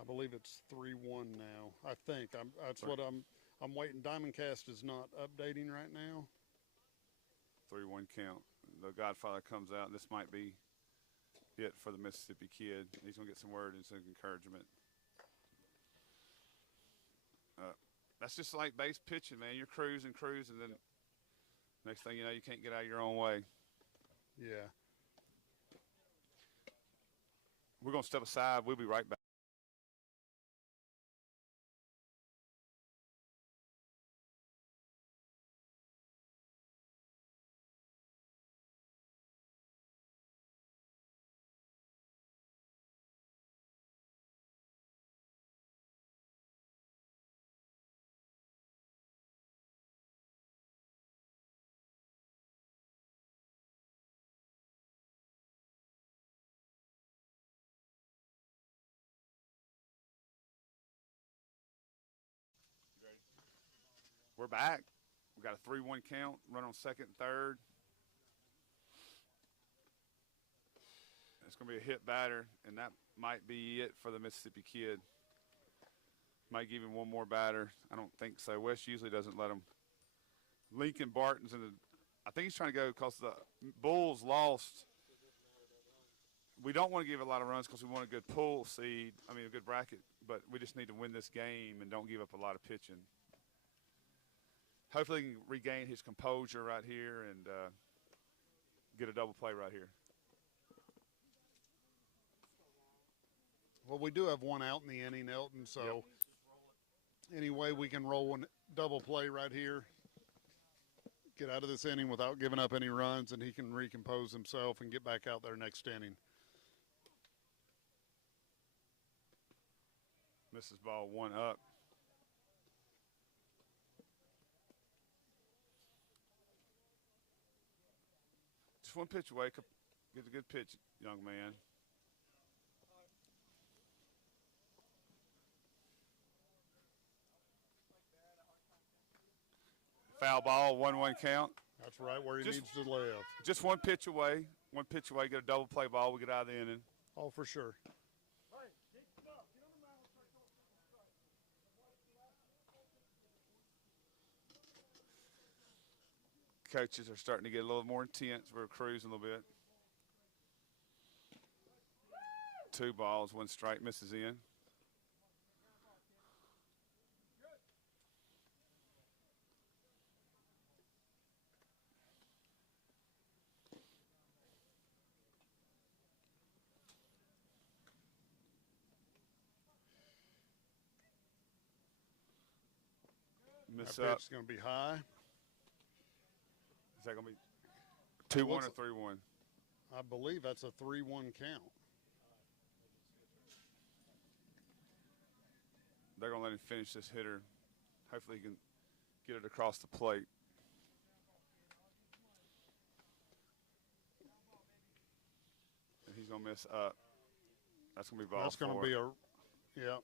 I believe it's 3-1 now. I think that's what I'm waiting. Diamondcast is not updating right now. 3-1 count. The Godfather comes out. This might be it for the Mississippi Kid. He's gonna get some word and some encouragement. That's just like base pitching, man. You're cruising, then next thing you know, you can't get out of your own way. Yeah. We're gonna step aside. We'll be right back. We're back. We got a 3-1 count. Run on second and third. It's going to be a hit batter, and that might be it for the Mississippi Kid. Might give him one more batter. I don't think so. West usually doesn't let him. Lincoln Barton's in the – I think he's trying to go because the Bulls lost. We don't want to give a lot of runs because we want a good pool seed, a good bracket, but we just need to win this game and don't give up a lot of pitching. Hopefully he can regain his composure right here and get a double play right here. Well, we do have one out in the inning, Elton, so anyway, we can roll one double play right here. Get out of this inning without giving up any runs, and he can recompose himself and get back out there next inning. Misses ball, one up. Just one pitch away. Get a good pitch, young man. Foul ball, 1-1 count. That's right where he needs to live. Just one pitch away. One pitch away, get a double play ball. We get out of the inning. Oh, for sure. Coaches are starting to get a little more intense. We're cruising a little bit. 2 balls, 1 strike, misses in. Miss That up. pitch is going to be high. Is that going to be 2-1 or 3-1? I believe that's a 3-1 count. They're going to let him finish this hitter. Hopefully he can get it across the plate. And he's going to miss up. That's going to be ball 4. That's going to be a, yeah.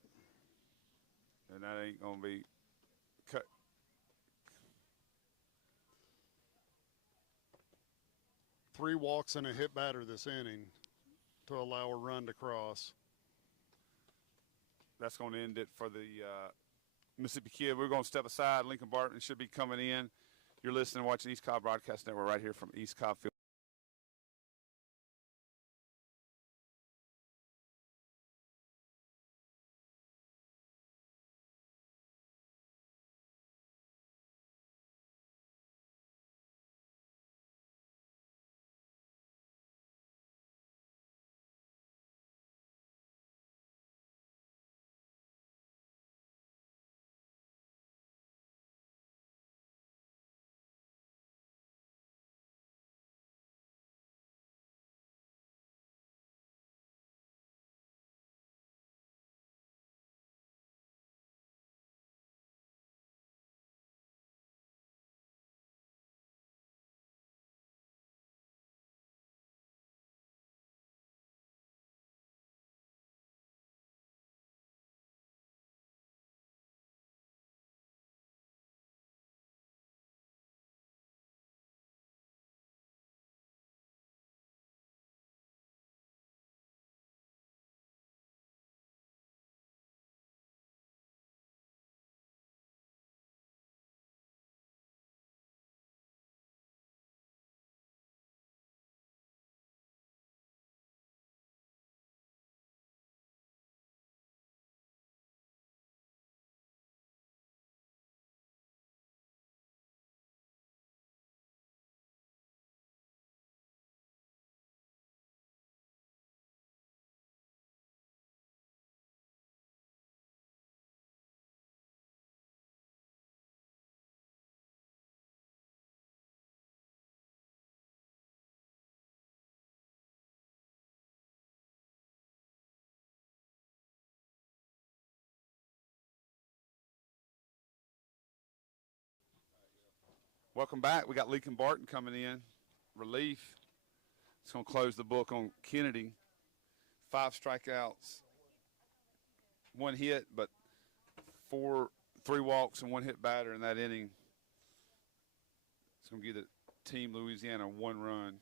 And that ain't going to be cut. Three walks and a hit batter this inning to allow a run to cross. That's going to end it for the Mississippi Kid. We're going to step aside. Lincoln Barton should be coming in. You're listening and watching East Cobb Broadcast Network right here from East Cobb Field. Welcome back. We got Leakin Barton coming in, relief. It's going to close the book on Kennedy. 5 strikeouts, 1 hit, but 3 walks and 1 hit batter in that inning. It's going to give the team Louisiana 1 run.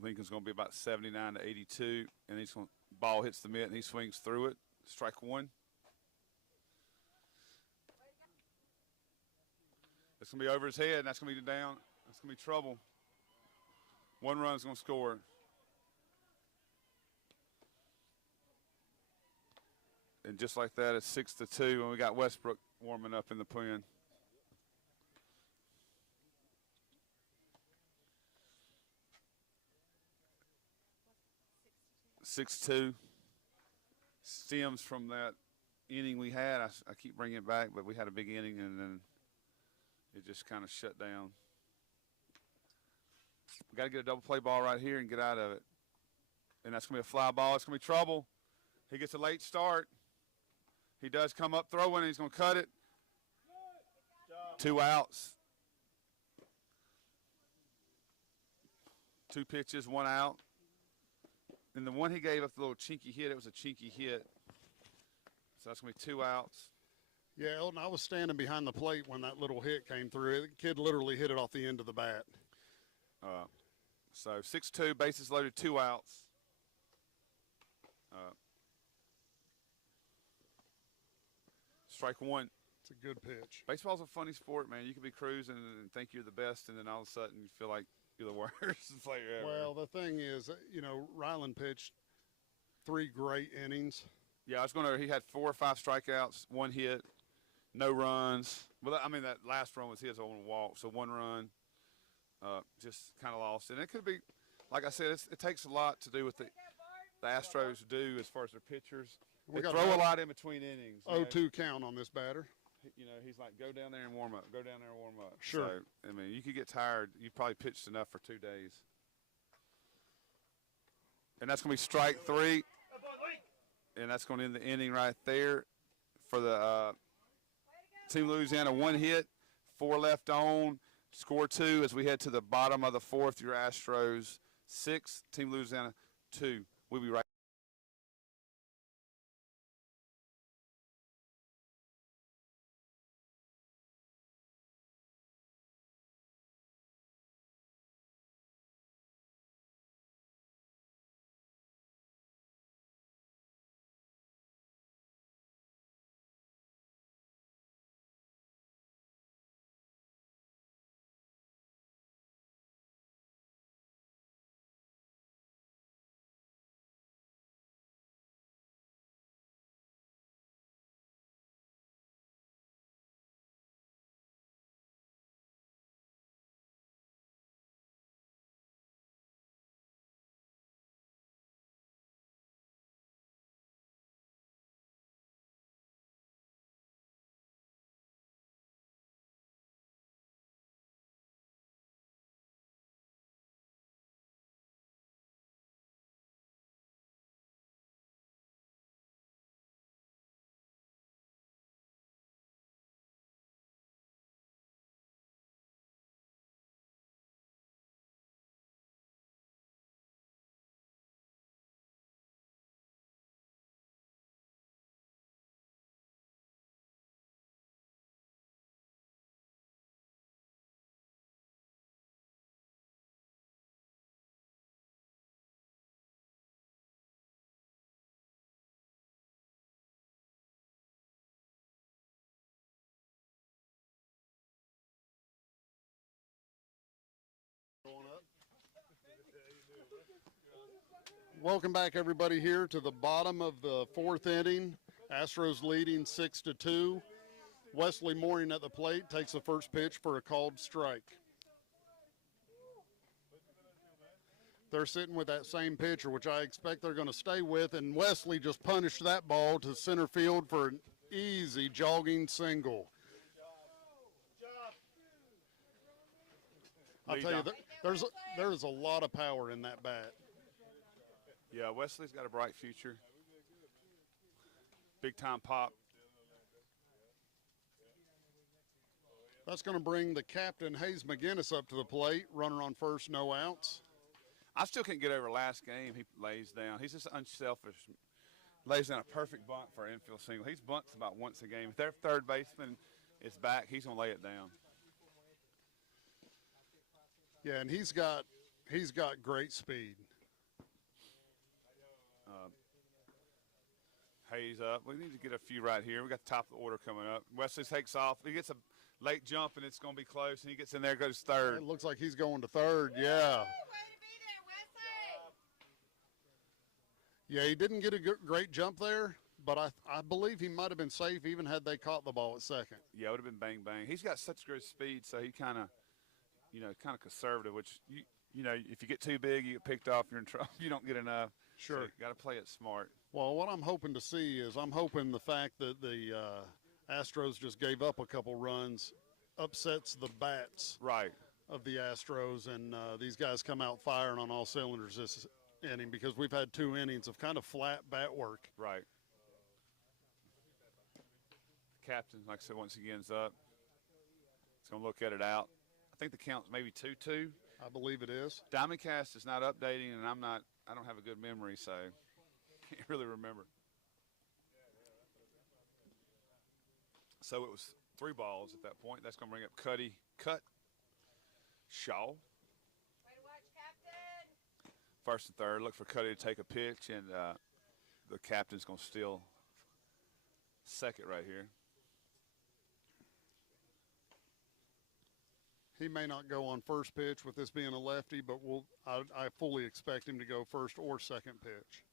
Lincoln's going to be about 79 to 82, and he's going. Ball hits the mitt and he swings through it. Strike 1. It's going to be over his head, and that's going to be down. That's going to be trouble. 1 run's going to score. And just like that, it's 6-2, and we got Westbrook warming up in the pen. (6-2) stems from that inning we had. I keep bringing it back, but we had a big inning, and then it just kind of shut down. We got to get a double play ball right here and get out of it. And that's going to be a fly ball. It's going to be trouble. He gets a late start. He does come up throwing, and he's going to cut it. 2 outs. 2 pitches, 1 out. And the one he gave up the little chinky hit, it was a chinky hit. So that's going to be 2 outs. Yeah, Elton, I was standing behind the plate when that little hit came through. The kid literally hit it off the end of the bat. So 6-2, bases loaded, 2 outs. Strike 1. It's a good pitch. Baseball's a funny sport, man. You can be cruising and think you're the best, and then all of a sudden you feel like you're the worst player ever. Well, the thing is, Ryland pitched 3 great innings. Yeah, he had 4 or 5 strikeouts, 1 hit, no runs. Well, I mean, that last run was his own walk, so 1 run, just kind of lost. And it could be, like I said, it takes a lot to do with the Astros do as far as their pitchers. They throw a lot in between innings. 0-2 count on this batter. He's like, go down there and warm up. Go down there and warm up. Sure. So, I mean, you could get tired. You probably pitched enough for 2 days. And that's going to be strike 3. And that's going to end the inning right there for the Team Louisiana. 1 hit, 4 left on, score 2 as we head to the bottom of the 4th. Your Astros 6, Team Louisiana 2. We'll be right. Welcome back, everybody, here to the bottom of the 4th inning. Astros leading 6-2. Wesley Mooring at the plate takes the first pitch for a called strike. They're sitting with that same pitcher, which I expect they're going to stay with, and Wesley just punished that ball to center field for an easy jogging single. I'll tell you, there's a lot of power in that bat. Yeah, Wesley's got a bright future. Big time pop. That's going to bring the captain, Hayes McGinnis, up to the plate. Runner on first, no outs. I still can't get over last game. He lays down. He's just unselfish. Lays down a perfect bunt for an infield single. He's bunts about once a game. If their third baseman is back, he's going to lay it down. Yeah, and he's got great speed. Hayes up. We need to get a few right here. We got the top of the order coming up. Wesley takes off. He gets a late jump, and it's going to be close. And he gets in there, goes third. It looks like he's going to third. Yeah. Way to be there, Wesley. Yeah, he didn't get a great jump there, but I believe he might have been safe even had they caught the ball at second. Yeah, it would have been bang bang. He's got such good speed, so he kind of conservative. Which you know, if you get too big, you get picked off. You're in trouble. You don't get enough. Sure. So got to play it smart. Well, what I'm hoping to see is the fact that the Astros just gave up a couple runs upsets the bats Right. of the Astros, and these guys come out firing on all cylinders this inning because we've had 2 innings of kind of flat bat work. Right. The captain, like I said, once again is up. He's going to look at it out. I think the count's maybe 2-2. I believe it is. Diamondcast is not updating, and I don't have a good memory, so can't really remember. So it was 3 balls at that point. That's going to bring up Cut, Shaw. Way to watch, Captain. First and third. Look for Cuddy to take a pitch, and the captain's going to steal second right here. He may not go on first pitch with this being a lefty, but I fully expect him to go first or second pitch.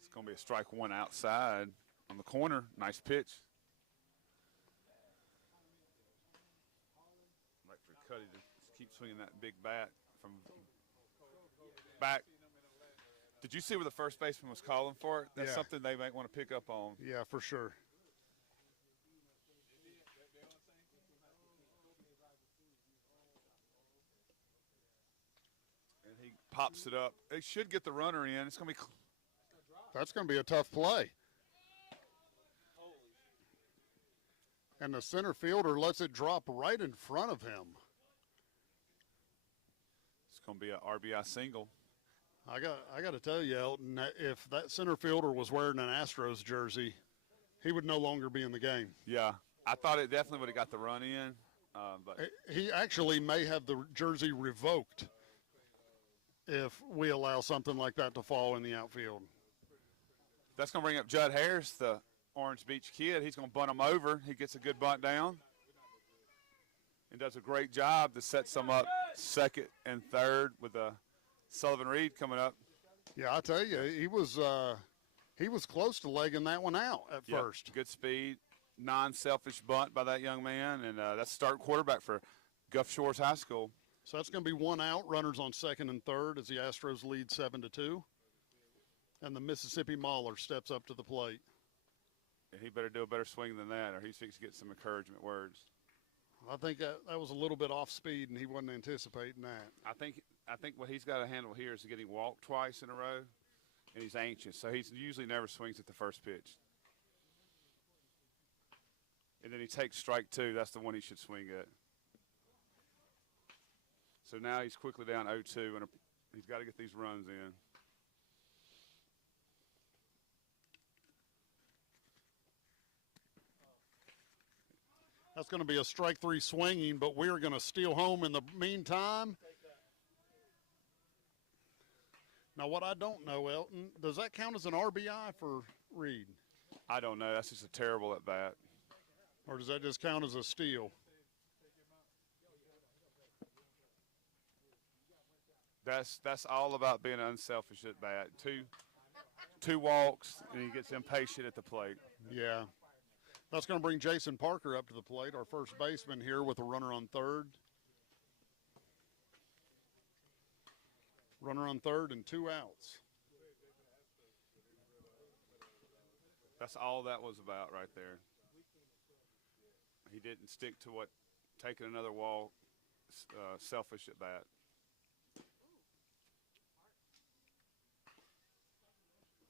It's going to be a strike one outside on the corner. Nice pitch. Like for Cuddy to keep swinging that big bat from back. Did you see where the first baseman was calling for it? That's Yeah. something they might want to pick up on. Yeah, for sure. And he pops it up. They should get the runner in. It's going to be That's going to be a tough play. And the center fielder lets it drop right in front of him. it's going to be an RBI single. I got to tell you, Elton, that if that center fielder was wearing an Astros jersey, he would no longer be in the game. Yeah, I thought it definitely would have got the run in, but He actually may have the jersey revoked if we allow something like that to fall in the outfield. that's going to bring up Judd Harris, the Orange Beach kid. He's going to bunt him over. He gets a good bunt down and does a great job to set some up second and third with Sullivan Reed coming up. Yeah, I tell you, he was close to legging that one out at Yep, first. good speed, non-selfish bunt by that young man, and that's starting quarterback for Gulf Shores High School. So that's going to be one out, runners on second and third as the Astros lead 7-2. And the Mississippi Mauler steps up to the plate. And he better do a better swing than that, or he's fixing to get some encouragement words. I think that was a little bit off speed, and he wasn't anticipating that. I think what he's got to handle here is getting walked twice in a row, and he's anxious. So he usually never swings at the first pitch. And then he takes strike 2. That's the one he should swing at. So now he's quickly down 0-2, and he's got to get these runs in. That's going to be a strike 3 swinging, but we're going to steal home in the meantime. Now, what I don't know, Elton, does that count as an RBI for Reed? I don't know. That's just a terrible at bat. Or does that just count as a steal? That's all about being unselfish at bat. Two walks, and he gets impatient at the plate. Yeah. That's going to bring Jason Parker up to the plate, our first baseman here with a runner on third. Runner on third and 2 outs. That's all that was about right there. He didn't stick to taking another walk, selfish at bat.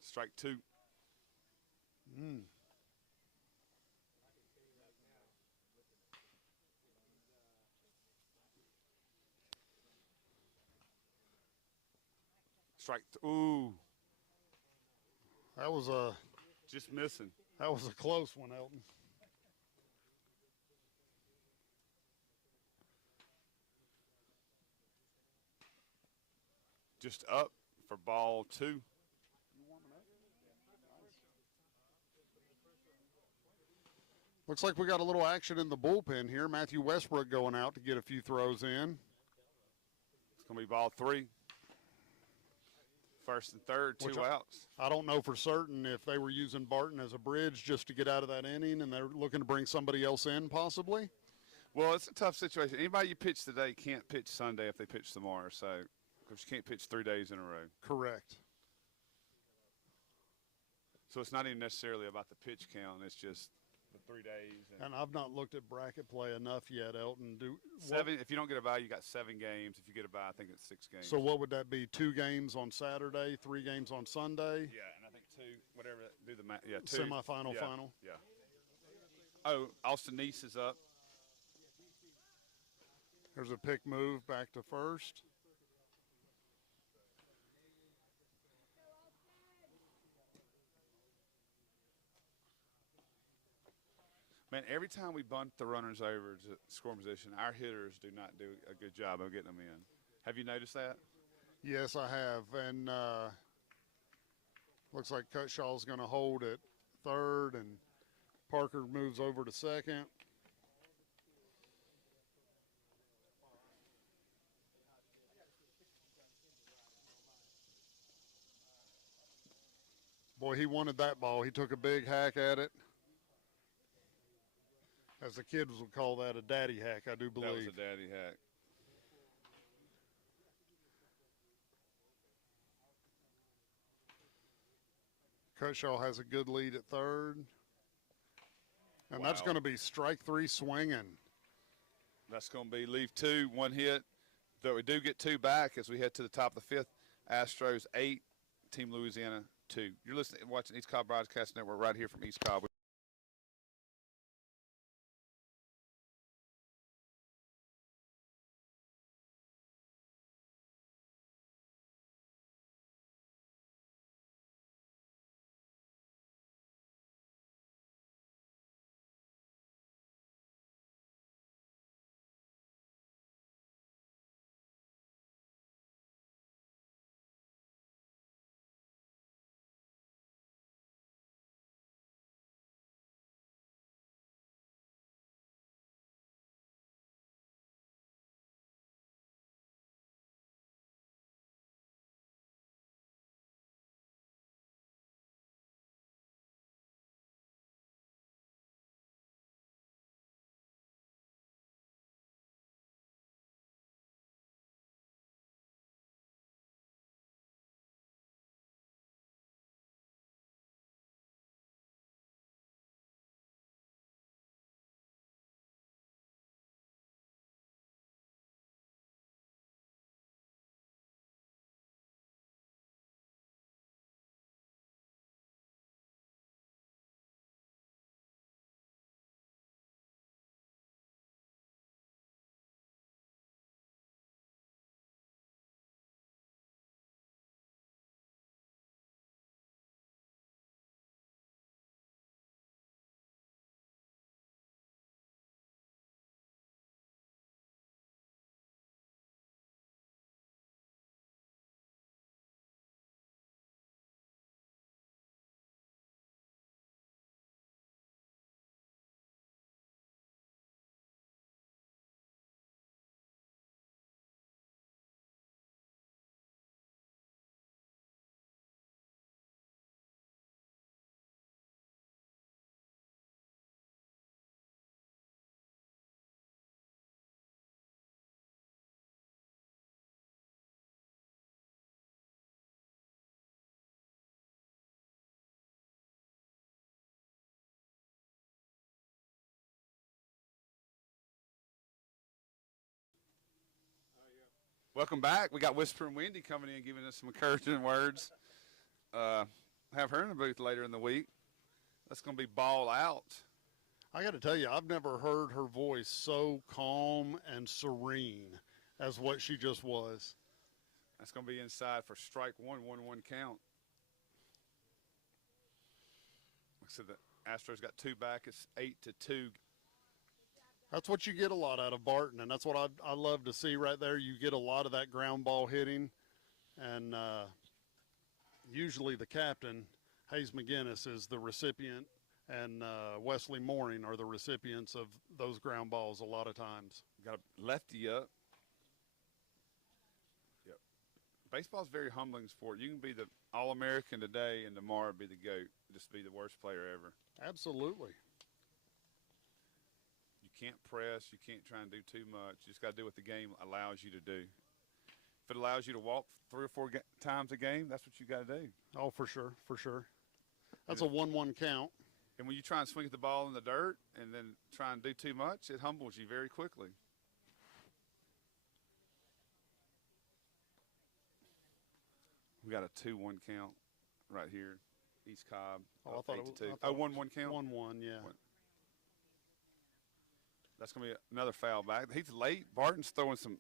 Strike 2. Strike. Ooh, That was just missing. a close one, Elton. Just up for ball 2. Looks like we got a little action in the bullpen here. Matthew Westbrook going out to get a few throws in. It's going to be ball 3. First and third, two outs. I don't know for certain if they were using Barton as a bridge just to get out of that inning and they're looking to bring somebody else in possibly. Well, it's a tough situation. Anybody you pitch today can't pitch Sunday if they pitch tomorrow, so because you can't pitch 3 days in a row. Correct. So it's not even necessarily about the pitch count. It's just the 3 days. And I've not looked at bracket play enough yet, Elton. If you don't get a bye, you got 7 games. If you get a bye, I think it's 6 games. So what would that be? 2 games on Saturday, 3 games on Sunday? Yeah, and I think 2, whatever. Do the math. Yeah, 2. Semifinal, yeah, final? Yeah. Oh, Austin Neese is up. There's a pick move back to first. Man, every time we bunt the runners over to scoring position, our hitters do not do a good job of getting them in. Have you noticed that? Yes, I have. And looks like Cutshaw's going to hold at third, and Parker moves over to second. Boy, he wanted that ball. He took a big hack at it. As the kids would call that, a daddy hack, I do believe. That was a daddy hack. Cutshaw has a good lead at third. And Wow. That's going to be strike 3 swinging. That's going to be leave 2, 1 hit. Though we do get 2 back as we head to the top of the 5th. Astros 8, Team Louisiana 2. You're listening, watching East Cobb Broadcast Network right here from East Cobb. Welcome back. We got Whispering Wendy coming in, giving us some encouraging words. Have her in the booth later in the week. That's going to be ball out. I got to tell you, I've never heard her voice so calm and serene as what she just was. That's going to be inside for strike one, 1-1 count. Like I said, the Astros got two back. It's 8-2. That's what you get a lot out of Barton, and that's what I love to see right there. You get a lot of that ground ball hitting, and usually the captain, Hayes McGinnis, is the recipient, and Wesley Mooring are the recipients of those ground balls a lot of times. Got a lefty up. Yep. Baseball's a very humbling sport. You can be the All-American today and tomorrow be the GOAT, just be the worst player ever. Absolutely. You can't press. You can't try and do too much. You just got to do what the game allows you to do. If it allows you to walk 3 or 4 times a game, that's what you got to do. Oh, for sure, for sure. That's a 1-1 count. And when you try and swing at the ball in the dirt and then try and do too much, it humbles you very quickly. We got a 2-1 count right here. East Cobb. Oh, I thought it was 8-2. 1-1 count? 1-1, yeah. That's going to be another foul back. He's late. Barton's throwing some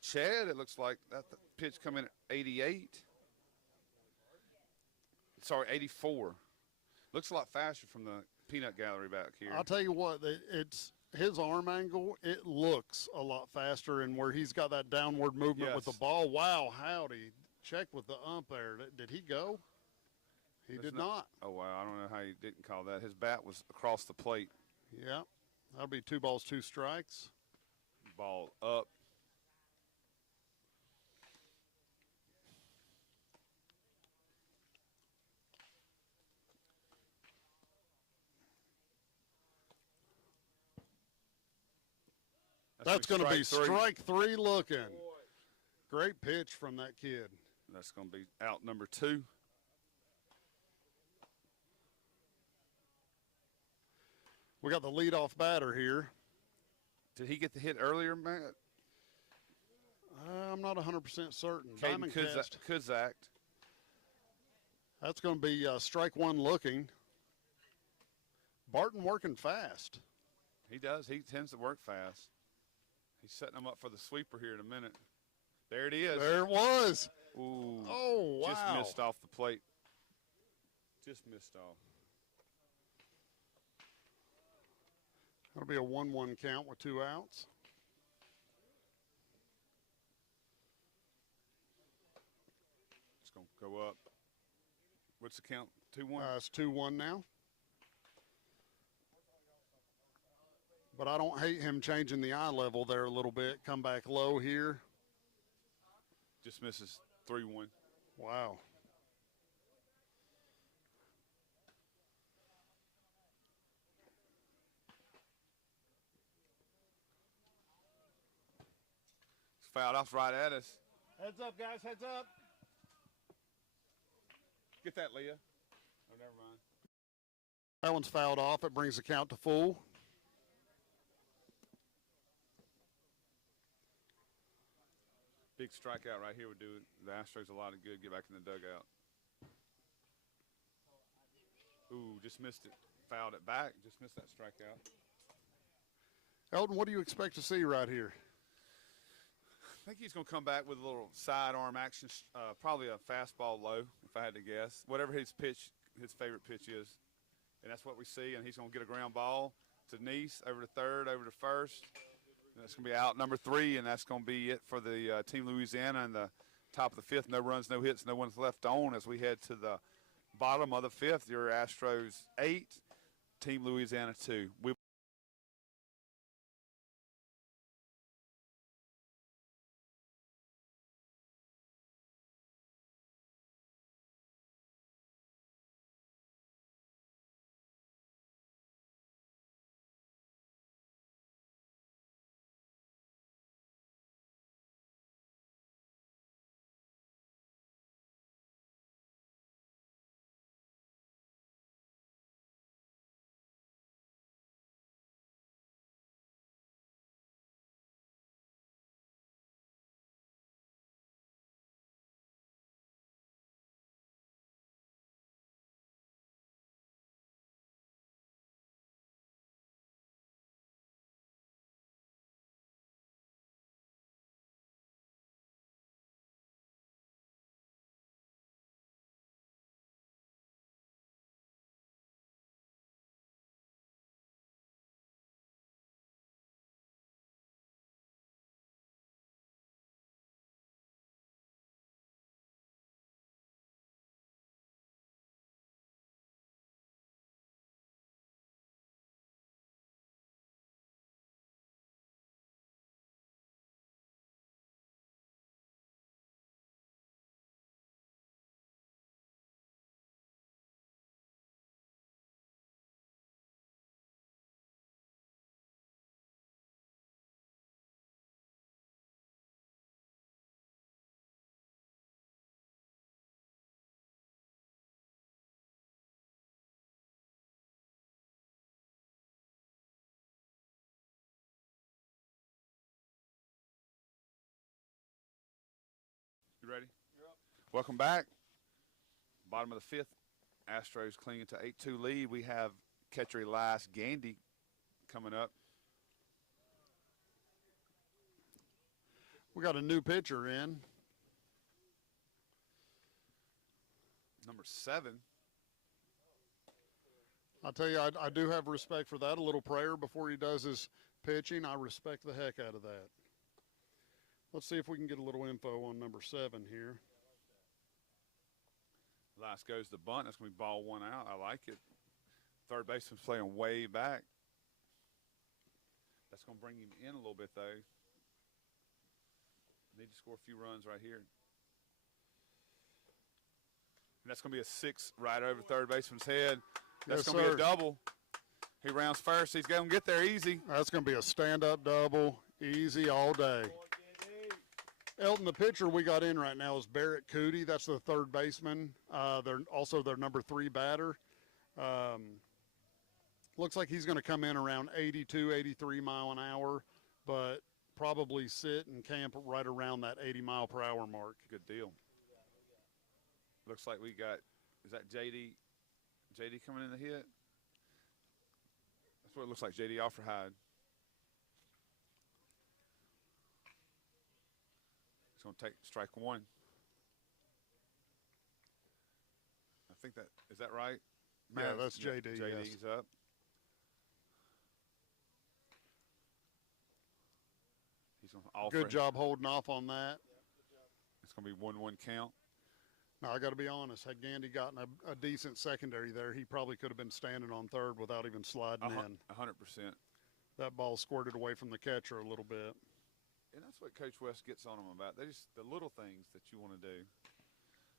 Chad. It looks like that pitch coming at 88. Sorry, 84. Looks a lot faster from the peanut gallery back here. I'll tell you what, it's his arm angle. It looks a lot faster, and where he's got that downward movement with the Yes. ball. Wow, howdy! Check with the ump there. Did he go? He did not. Oh, wow. I don't know how he didn't call that. His bat was across the plate. Yeah, that'll be 2 balls, 2 strikes. Ball up. That's going to be three. strike 3 looking. Great pitch from that kid. That's going to be out number 2. We got the leadoff batter here. Did he get the hit earlier, Matt? I'm not 100% certain. Caden Diamond cast. Kuzak. That's going to be strike 1 looking. Barton working fast. He does. He tends to work fast. He's setting him up for the sweeper here in a minute. There it is. There it was. Ooh. Oh, wow. Just missed off the plate. Just missed off. That'll be a 1-1 count with 2 outs. It's going to go up. What's the count? 2-1? It's 2-1 now. But I don't hate him changing the eye level there a little bit. Come back low here. Just misses 3-1. Wow. It's fouled off right at us. Heads up, guys. Heads up. Get that, Leah. Oh, never mind. That one's fouled off. It brings the count to full. Big strikeout right here would do the Astros a lot of good. Get back in the dugout. Ooh, just missed it. Fouled it back. Just missed that strikeout. Eldon, what do you expect to see right here? I think he's going to come back with a little sidearm action, probably a fastball low, if I had to guess. Whatever his pitch, his favorite pitch is. And that's what we see. And he's going to get a ground ball to Nice, over to third, over to first. And that's going to be out number 3, and that's going to be it for the Team Louisiana in the top of the 5th. No runs, no hits, no one's left on as we head to the bottom of the 5th. Your Astros 8, Team Louisiana 2. Welcome back. Bottom of the fifth. Astros clinging to 8-2 lead. We have catcher Elias Gandy coming up. We got a new pitcher in. Number 7. I'll tell you, I do have respect for that. A little prayer before he does his pitching. I respect the heck out of that. Let's see if we can get a little info on number 7 here. Elias goes to bunt. That's going to be ball 1 out. I like it. Third baseman's playing way back. That's going to bring him in a little bit, though. Need to score a few runs right here. And that's going to be a 6 right over third baseman's head. That's Yes, going to sir. be a double. He rounds first. He's going to get there easy. That's going to be a stand-up double, easy all day. Elton, the pitcher we got in right now is Barrett Cootie. That's the third baseman. They're also their number 3 batter. Looks like he's going to come in around 82, 83 mile an hour, but probably sit and camp right around that 80-mile-per-hour mark. Good deal. Looks like we got, is that JD coming in to hit? That's what it looks like, JD Offerhide. He's going to take strike 1. I think that, is that right? Yeah, Matt? that's JD, yes. JD's up. He's going to offer. Good job holding off on that. It's going to be 1-1 count. Now, I got to be honest, had Gandy gotten a decent secondary there, he probably could have been standing on third without even sliding in. 100%. That ball squirted away from the catcher a little bit. And that's what Coach West gets on them about. They just, the little things that you want to do.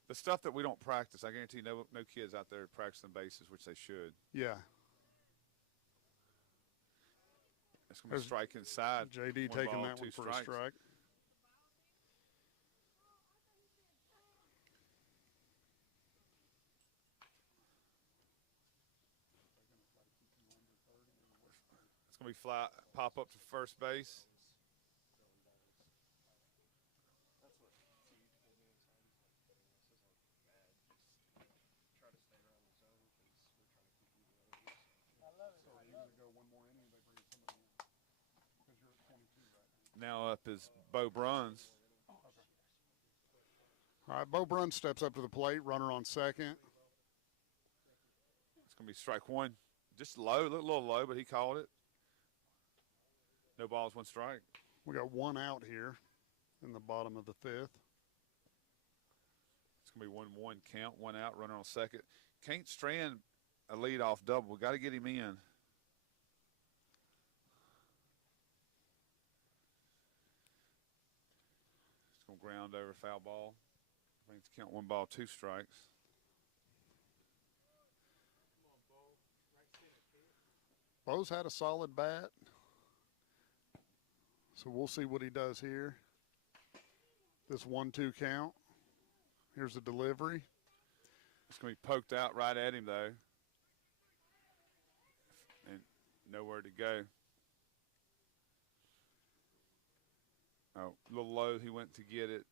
The stuff that we don't practice, I guarantee no kids out there practicing bases, which they should. Yeah. It's going to be a strike inside. JD One taking ball, that 2 one for strikes. a strike. It's going to be fly, pop up to first base. Now up is Bo Bruns. All right, Bo Brun steps up to the plate, runner on second. It's going to be strike 1. Just low, a little low, but he called it. No balls, 1 strike. We got 1 out here in the bottom of the 5th. It's going to be 1-1 count, 1 out, runner on second. Can't strand a leadoff double. We got to get him in. It's going to ground over, foul ball. I think it's count 1 ball, 2 strikes. Bo's had a solid bat. So we'll see what he does here. This 1-2 count. Here's the delivery. It's going to be poked out right at him, though. And nowhere to go. Oh, a little low. He went to get it.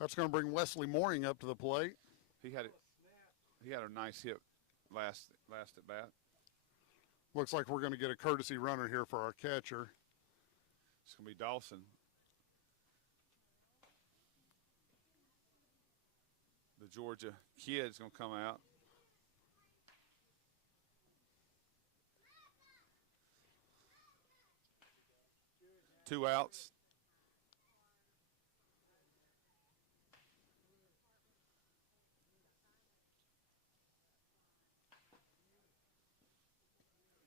That's going to bring Wesley Mooring up to the plate. He had it. He had a nice hit last at bat. Looks like we're going to get a courtesy runner here for our catcher. It's going to be Dawson. The Georgia kid's going to come out. Two outs.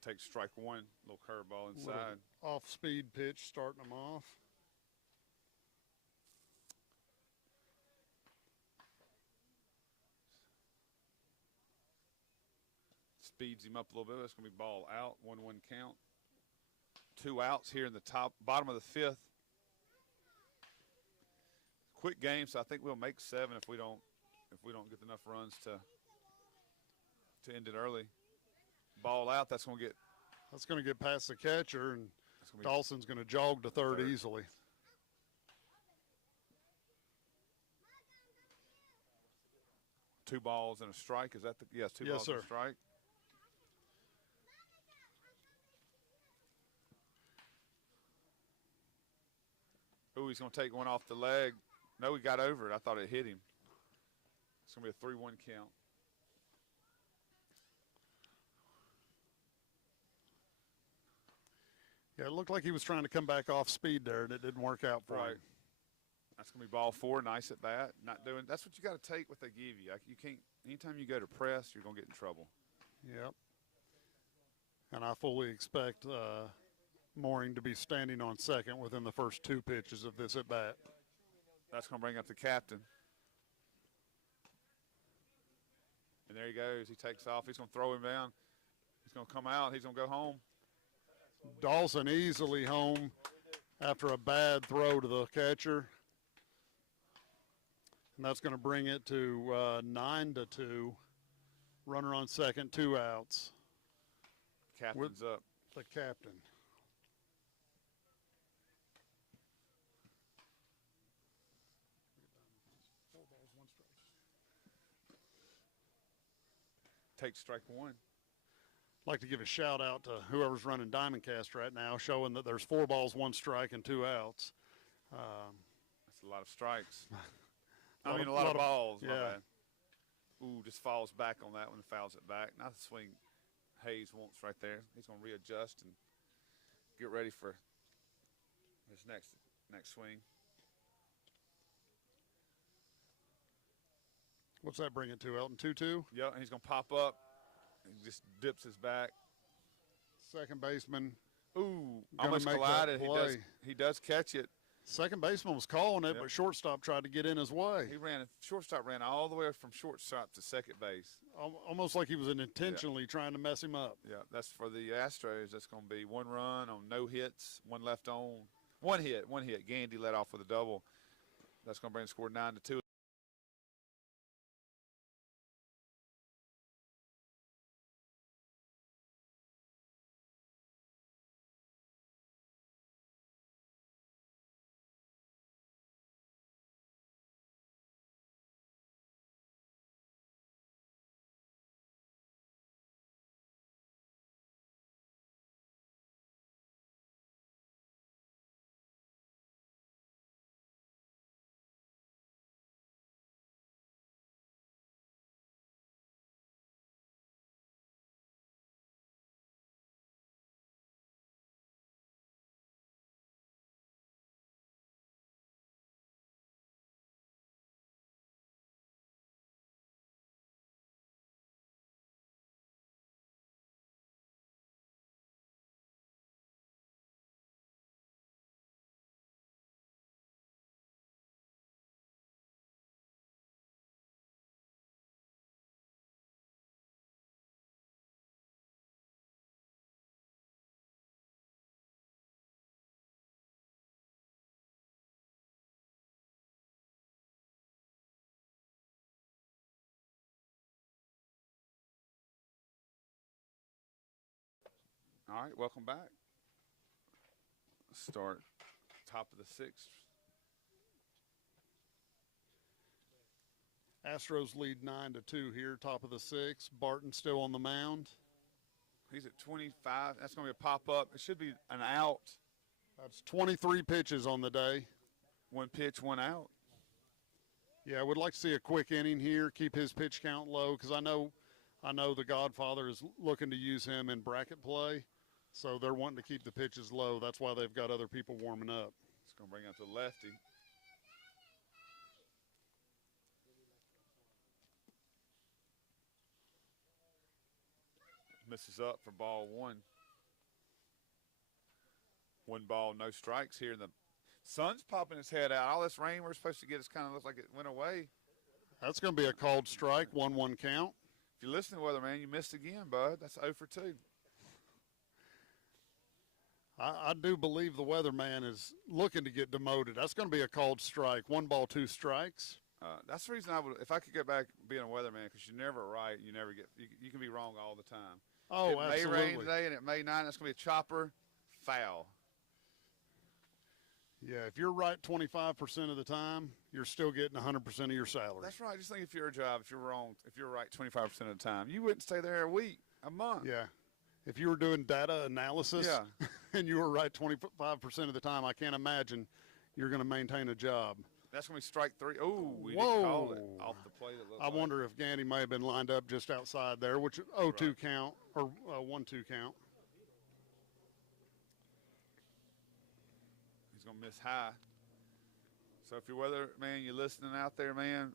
Take strike 1, little curveball inside. Off-speed pitch starting them off. Speeds him up a little bit. That's going to be ball out, 1-1 count. 2 outs here in the bottom of the 5th. Quick game, so I think we'll make 7 if we don't get enough runs to end it early. Ball out. That's going to get past the catcher, and Dawson's going to jog to third easily. 2 balls and a strike. Is that the – yes, 2 Yes, balls and sir. a strike. Ooh, he's going to take one off the leg. No, he got over it. I thought it hit him. It's going to be a 3-1 count. Yeah, it looked like he was trying to come back off speed there, and it didn't work out for Right. him. That's going to be ball 4. Nice at bat. Not doing – that's what you got to take what they give you. You can't – anytime you go to press, you're going to get in trouble. Yep. And I fully expect Mooring to be standing on second within the first 2 pitches of this at bat. That's going to bring up the captain. And there he goes. He takes off. He's going to throw him down. He's going to come out. He's going to go home. Dawson easily home after a bad throw to the catcher. And that's going to bring it to 9-2. Runner on second, 2 outs. Captain's up. The captain. Takes strike 1. Like to give a shout out to whoever's running Diamondcast right now, showing that there's 4 balls, 1 strike, and 2 outs. That's a lot of strikes. A a lot of balls. My yeah. bad. Ooh, just falls back on that one and fouls it back. Not the swing Hayes wants right there. He's going to readjust and get ready for his next swing. What's that bring it to, Elton? 2-2? Yeah, and he's going to pop up and just dips his back. Second baseman. Ooh, Gonna almost make that collided. play. He does catch it. Second baseman was calling it, Yep. but shortstop tried to get in his way. Shortstop ran all the way from shortstop to second base. Almost like he was intentionally trying to mess him up. Yeah, that's for the Astros. That's going to be 1 run on no hits, 1 left on. 1 hit. Gandy led off with a double. That's going to bring the score 9-2. All right, welcome back. Start top of the 6th. Astros lead 9-2 here, top of the 6th. Barton still on the mound. He's at 25. That's going to be a pop-up. It should be an out. That's 23 pitches on the day. 1 pitch, 1 out. Yeah, I would like to see a quick inning here, keep his pitch count low, because I know the Godfather is looking to use him in bracket play, so they're wanting to keep the pitches low. That's why they've got other people warming up. It's going to bring up the lefty. Misses up for ball 1. 1 ball, no strikes here. The sun's popping his head out. All this rain we're supposed to get is kind of looks like it went away. That's going to be a called strike, 1-1 count. If you listen to weatherman, you missed again, bud. That's 0 for 2. I do believe the weatherman is looking to get demoted. That's going to be a called strike, 1 ball, 2 strikes. That's the reason I would, if I could get back being a weatherman, because you're never right. You never get, you can be wrong all the time. Oh, it absolutely. may rain today and it may not. That's going to be a chopper foul. Yeah, if you're right 25% of the time, you're still getting 100% of your salary. That's right. Just think if you're a job, if you're wrong, if you're right 25% of the time, you wouldn't stay there a week, a month. Yeah. If you were doing data analysis Yeah. and you were right 25% of the time, I can't imagine you're going to maintain a job. That's when we strike three. Oh, we Whoa. didn't call it off the play. That looked I like. wonder if Gandy may have been lined up just outside there, which 0-2 count or 1-2 count. He's going to miss high. So if you're weatherman, you're listening out there, man,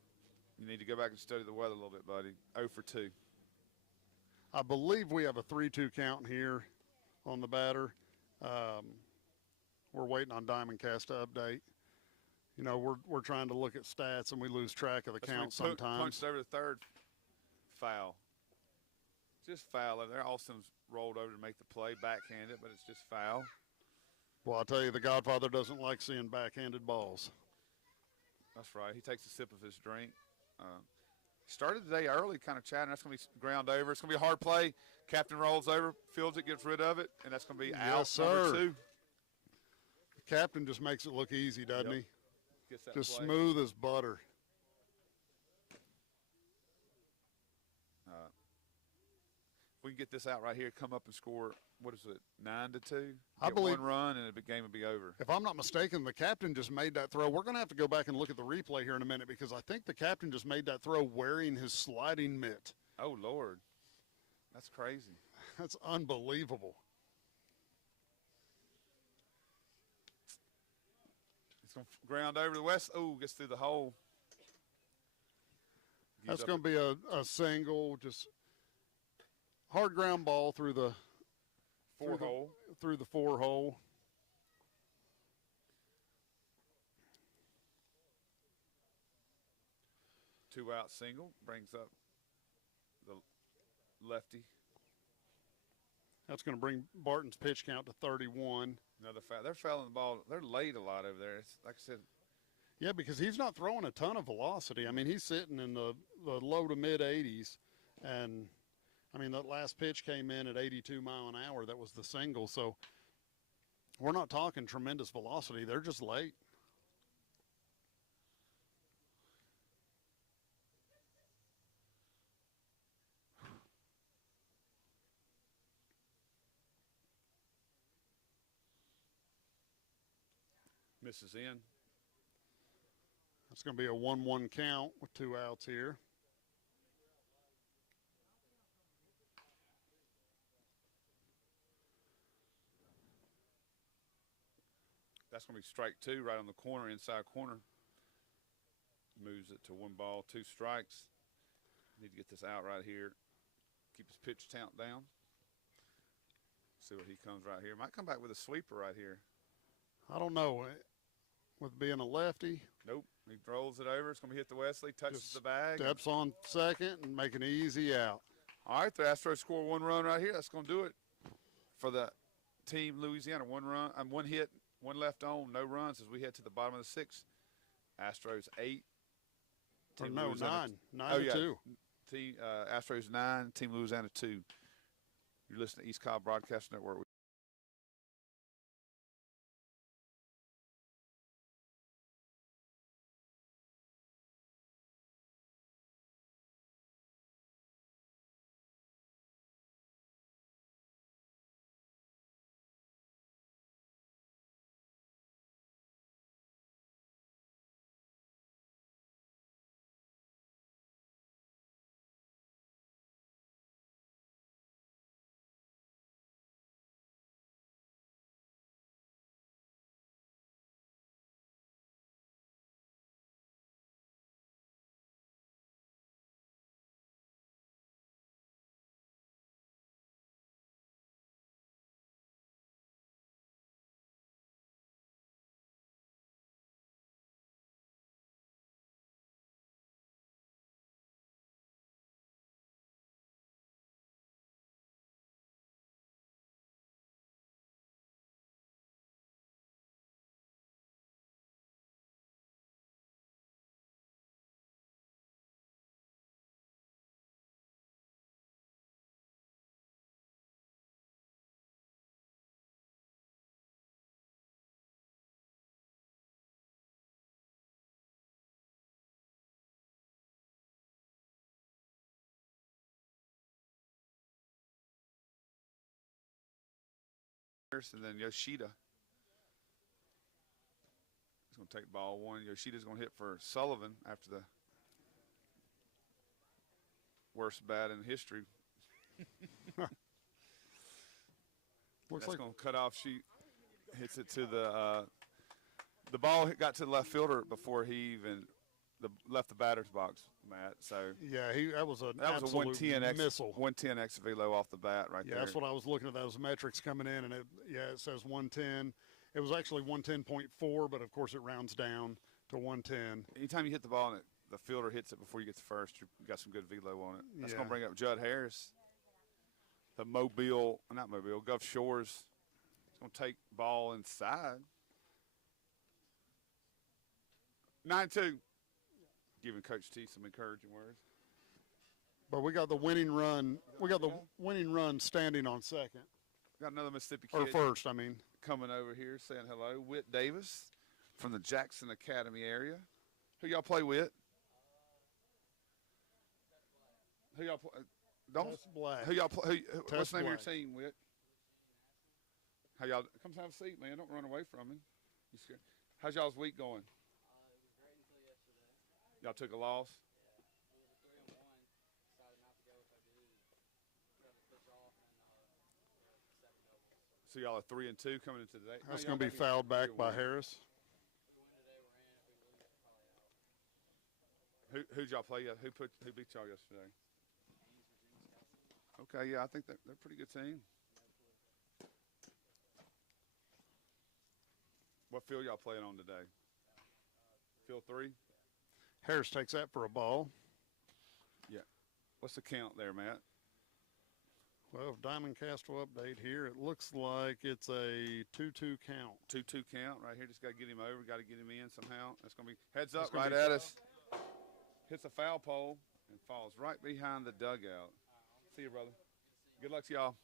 you need to go back and study the weather a little bit, buddy. 0 for 2. I believe we have a 3-2 count here on the batter. We're waiting on Diamondcast to update. You know, we're trying to look at stats and we lose track of the count sometimes. Punched over the third. Foul. Just foul over there. Austin's rolled over to make the play, backhanded, but it's just foul. Well, I'll tell you, the Godfather doesn't like seeing backhanded balls. That's right. He takes a sip of his drink. Started the day early, kind of chatting. That's going to be ground over. It's going to be a hard play. Captain rolls over, fields it, gets rid of it, and that's going to be out. Yes, number sir. 2. The captain just makes it look easy, doesn't Yep. he? Gets that Just play. smooth as butter. If we can get this out right here, come up and score, what is it, 9-2? I Get believe- one run, and the game would be over. If I'm not mistaken, the captain just made that throw. We're going to have to go back and look at the replay here in a minute because I think the captain just made that throw wearing his sliding mitt. Oh, Lord. That's crazy. That's unbelievable. It's going to ground over the west. Oh, gets through the hole. That's going to be a single, just hard ground ball through the Four-hole. through the 4-hole. Two-out single. Brings up the lefty. That's going to bring Barton's pitch count to 31. Another foul. They're fouling the ball. They're late a lot over there. It's, like I said, Yeah, because he's not throwing a ton of velocity. I mean, he's sitting in the low to mid 80s. And, I mean, that last pitch came in at 82 mile an hour. That was the single. So we're not talking tremendous velocity. They're just late. misses in. It's going to be a 1-1 count with 2 outs here. That's going to be strike 2 right on the corner, inside corner. Moves it to 1 ball, 2 strikes. Need to get this out right here. Keep his pitch count down. See what he comes right here. Might come back with a sweeper right here. I don't know. With being a lefty, Nope. He rolls it over. It's going to be hit to Wesley. Touches Just the bag. steps on second and make an easy out. All right, the Astros score 1 run right here. That's going to do it for the team Louisiana. 1 run, 1 hit, 1 left on, no runs as we head to the bottom of the 6th. Astros 8. Or Team no, Louisiana- 9. 9 Oh, to yeah. 2. Team Astros 9, Team Louisiana 2. You're listening to East Cobb Broadcast Network. and then Yoshida. He's going to take ball one. Yoshida's going to hit for Sullivan after the worst bat in history. Looks That's like going to cut off. She hits it to the ball got to the left fielder before he even left the batter's box, Matt. So yeah, that was an that was a absolute 110 missile. 110 ex velo off the bat right Yeah, there. that's what I was looking at. Those metrics coming in, and it says 110. It was actually 110.4, but of course it rounds down to 110. Anytime you hit the ball and the fielder hits it before you get to first, you got some good velo on it. That's going Yeah. to bring up Judd Harris, the Gulf Shores. He's going to take ball inside. 9-2. Giving Coach T some encouraging words. But we got the winning run. We got the winning run standing on second Got another Mississippi or kid first. I mean, coming over here saying hello. Whit Davis from the Jackson Academy area. Who y'all play with? Who y'all play? Don't. Tess Black. Who y'all play? What's Tess the name of Black. your team, Whit? How y'all? Come have a seat, man. Don't run away from him. You scared? How's y'all's week going? Y'all took a loss. So y'all are 3-2 coming into today. That's going to be fouled back by Harris. Who'd y'all play? Who beat y'all yesterday? Okay, yeah, I think they're a pretty good team. What field y'all playing on today? Field 3? Harris takes that for a ball. Yeah. What's the count there, Matt? Well, Diamond Castle update here. It looks like it's a 2-2 count. 2-2 count right here. Just got to get him over. Got to get him in somehow. That's going to be heads up That's gonna right be at us. Hits a foul pole and falls right behind the dugout. See you, brother. Good luck to y'all.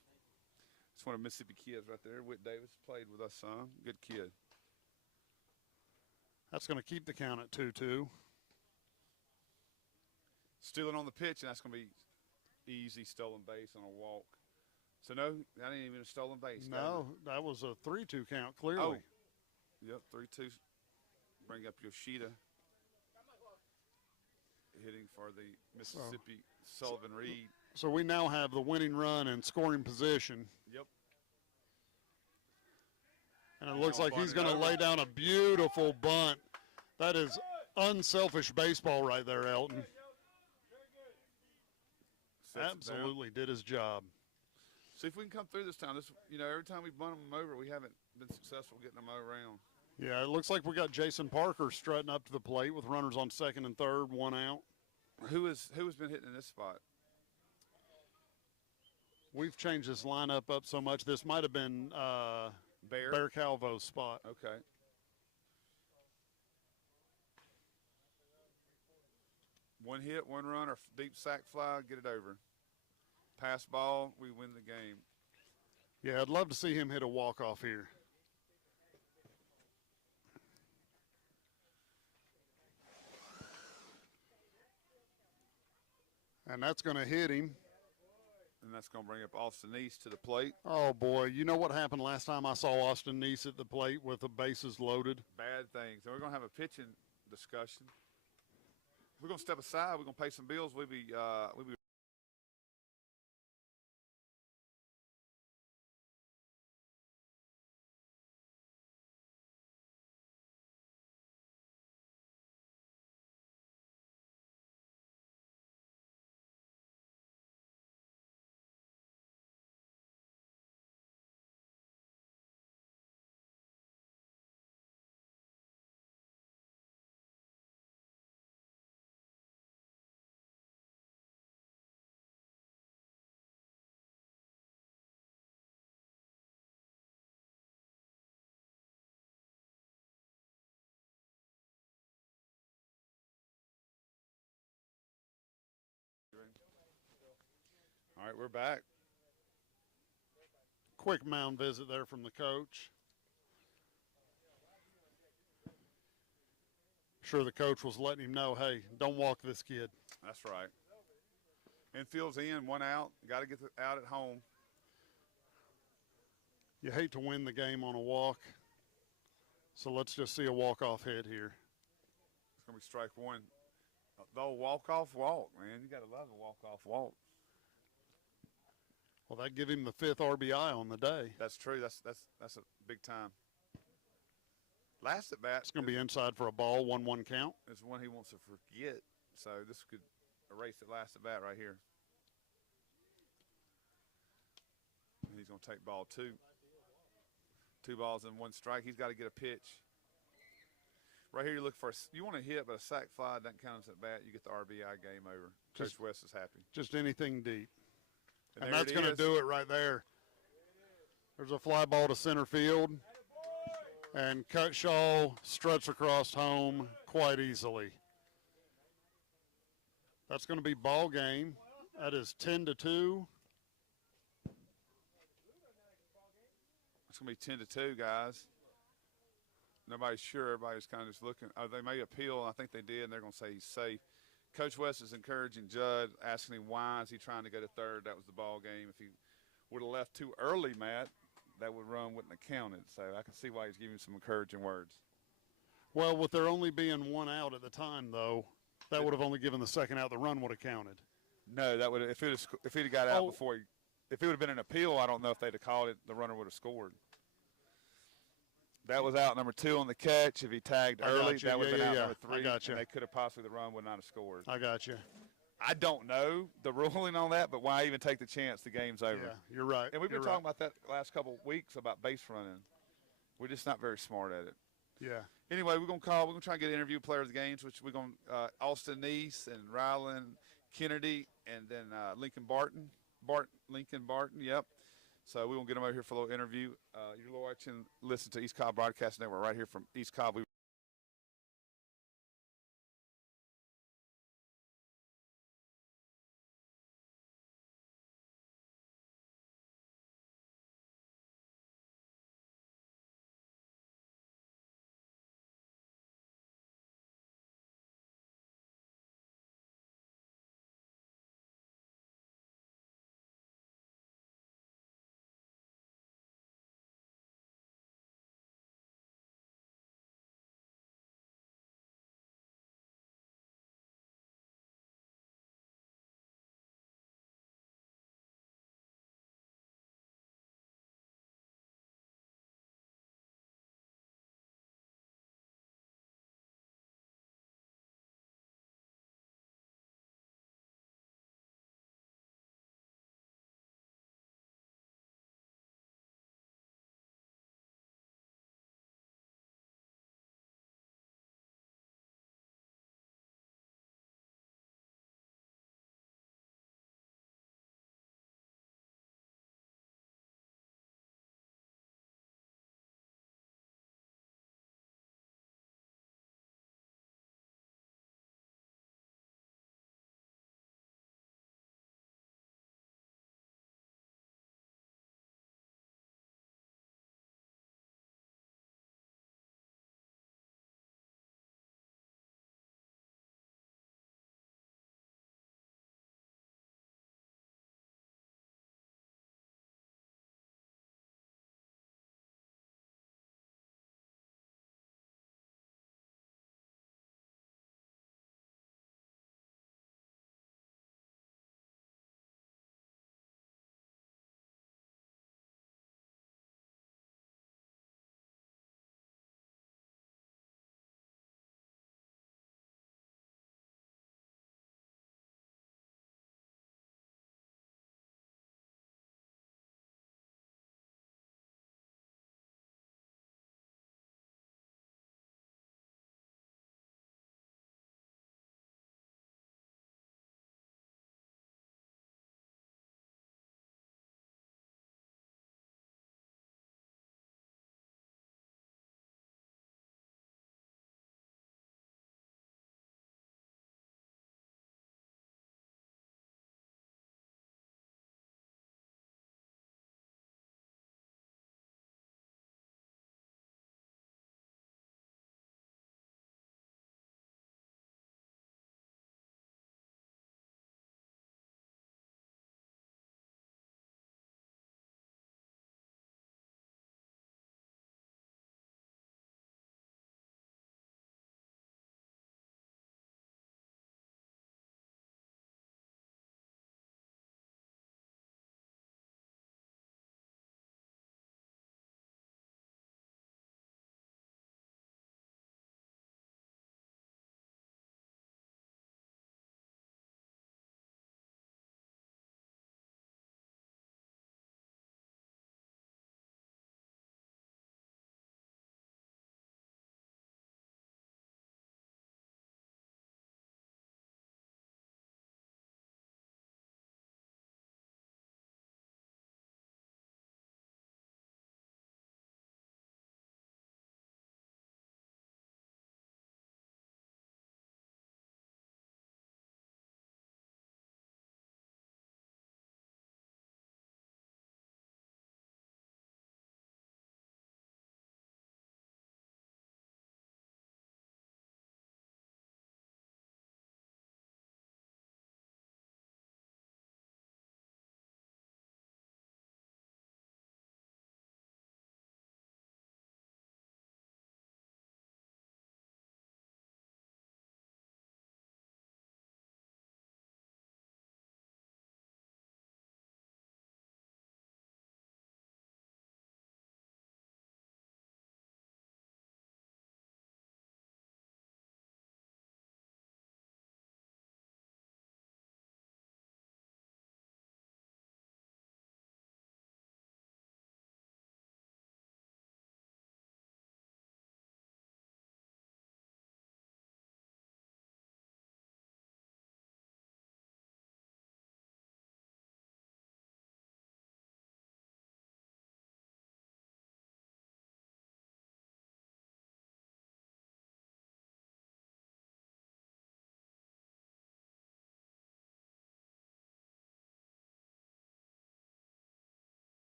It's one of Mississippi kids right there. Whit Davis played with us some. Good kid. That's going to keep the count at 2-2. Stealing on the pitch, and that's going to be easy stolen base on a walk. So, no, that ain't even a stolen base. No, that was a 3-2 count, clearly. Oh. Yep, 3-2. Bring up Yoshida. Hitting for the Mississippi Sullivan Reed. So we now have the winning run and scoring position. Yep. And it looks like he's going to lay down a beautiful bunt. That is unselfish baseball right there, Elton. Absolutely did his job. See if we can come through this time. Every time we bunt them over, we haven't been successful getting them around. Yeah, it looks like we got Jason Parker strutting up to the plate with runners on second and third, one out. Who has been hitting in this spot? We've changed this lineup up so much. This might have been Bear Calvo's spot. Okay. One hit, one run, or deep sack fly, get it over. Pass ball, we win the game. Yeah, I'd love to see him hit a walk-off here. And that's going to hit him. And that's going to bring up Austin East to the plate. Oh, boy. You know what happened last time I saw Austin Neese at the plate with the bases loaded? Bad things. And we're going to have a pitching discussion. We're going to step aside. We're going to pay some bills. We'll be all right, we're back. Quick mound visit there from the coach. Sure, the coach was letting him know, hey, don't walk this kid. That's right. Infield's in, one out. Got to get out at home. You hate to win the game on a walk, so let's just see a walk-off hit here. It's going to be strike one. The old walk-off walk, man. You got to love a walk-off walk. Well, that give him the 5th RBI on the day. That's true. That's a big time. Last at bat. It's going to be inside for a ball, 1-1 count. It's one he wants to forget, so this could erase the last at bat right here. And he's going to take ball 2. 2 balls and 1 strike. He's got to get a pitch. Right here, you look for you want to hit, but a sac fly doesn't count as at bat. You get the RBI, game over. Coach West is happy. Just anything deep. And there that's going to do it right there. There's a fly ball to center field. And Cutshaw struts across home quite easily. That's going to be ball game. That is 10-2. It's going to be 10-2, guys. Nobody's sure. Everybody's kind of just looking. They may appeal. I think they did, and they're going to say he's safe. Coach West is encouraging Judd, asking him why is he trying to go to third. That was the ball game. If he would have left too early, Matt, that would run wouldn't have counted. So I can see why he's giving some encouraging words. Well, with there only being 1 out at the time, though, that would have only given the second out. The run would have counted. No, that would if he'd have got out before if it would have been an appeal, I don't know if they'd have called it. The runner would have scored. That was out number 2 on the catch. If he tagged early, that would have been out number 3. I got you. And they could have possibly, the run would not have scored. I got you. I don't know the ruling on that, but why even take the chance? The game's over. Yeah, you're right. And we've been You're talking right. about that the last couple of weeks about base running. We're just not very smart at it. Yeah. Anyway, we're going to try and get an interview player of the games, which we're going to Austin Neese and Ryland Kennedy and then Lincoln Barton. Lincoln Barton, yep. So we're going to get them over here for a little interview. You're watching, listen to East Cobb Broadcast Network right here from East Cobb.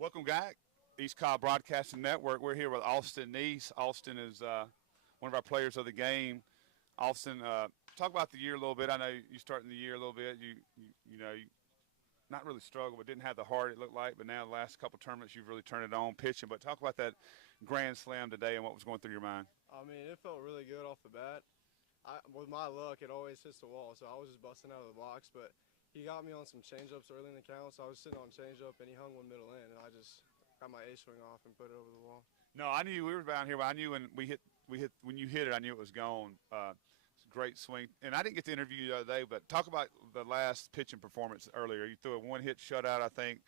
Welcome back, East Cobb Broadcasting Network. We're here with Austin Neese. Austin is one of our players of the game. Austin, talk about the year a little bit. I know you starting the year a little bit. You not really struggled, but didn't have the heart it looked like. But now the last couple tournaments, you've really turned it on pitching. But talk about that grand slam today and what was going through your mind. I mean, it felt really good off the bat. With my luck, it always hits the wall, so I was just busting out of the box. But he got me on some changeups early in the count, so I was sitting on changeup, and he hung one middle in, and I just got my A swing off and put it over the wall. No, I knew we were down here, but I knew when when you hit it, I knew it was gone. Great swing, and I didn't get to interview you the other day, but talk about the last pitching performance earlier. You threw a one-hit shutout, I think.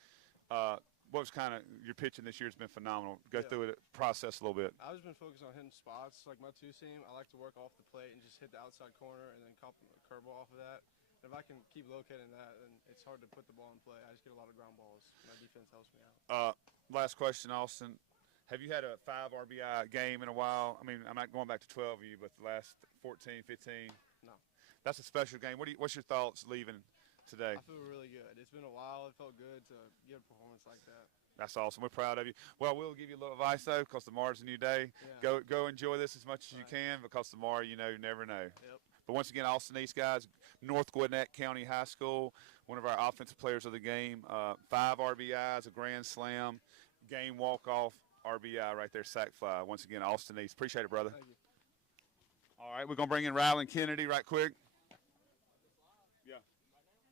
What was kind of your pitching this year has been phenomenal. Go through it, process a little bit. I've just been focused on hitting spots. Like my two-seam, I like to work off the plate and just hit the outside corner and then cop a curveball off of that. And if I can keep locating that, then it's hard to put the ball in play. I just get a lot of ground balls. My defense helps me out. Last question, Austin. Have you had a 5 RBI game in a while? I mean, I'm not going back to 12 of you, but the last 14, 15? No. That's a special game. What's your thoughts leaving today? I feel really good. It's been a while. It felt good to get a performance like that. That's awesome. We're proud of you. Well, we'll give you a little advice, though, because tomorrow's a new day. Yeah. Go enjoy this as much as you can, because tomorrow, you never know. Yep. But once again, Austin East guys, North Gwinnett County High School, one of our offensive players of the game, 5 RBIs, a grand slam, game walk-off, RBI right there, sac fly. Once again, Austin East. Appreciate it, brother. Thank you. All right, we're going to bring in Rylan Kennedy right quick.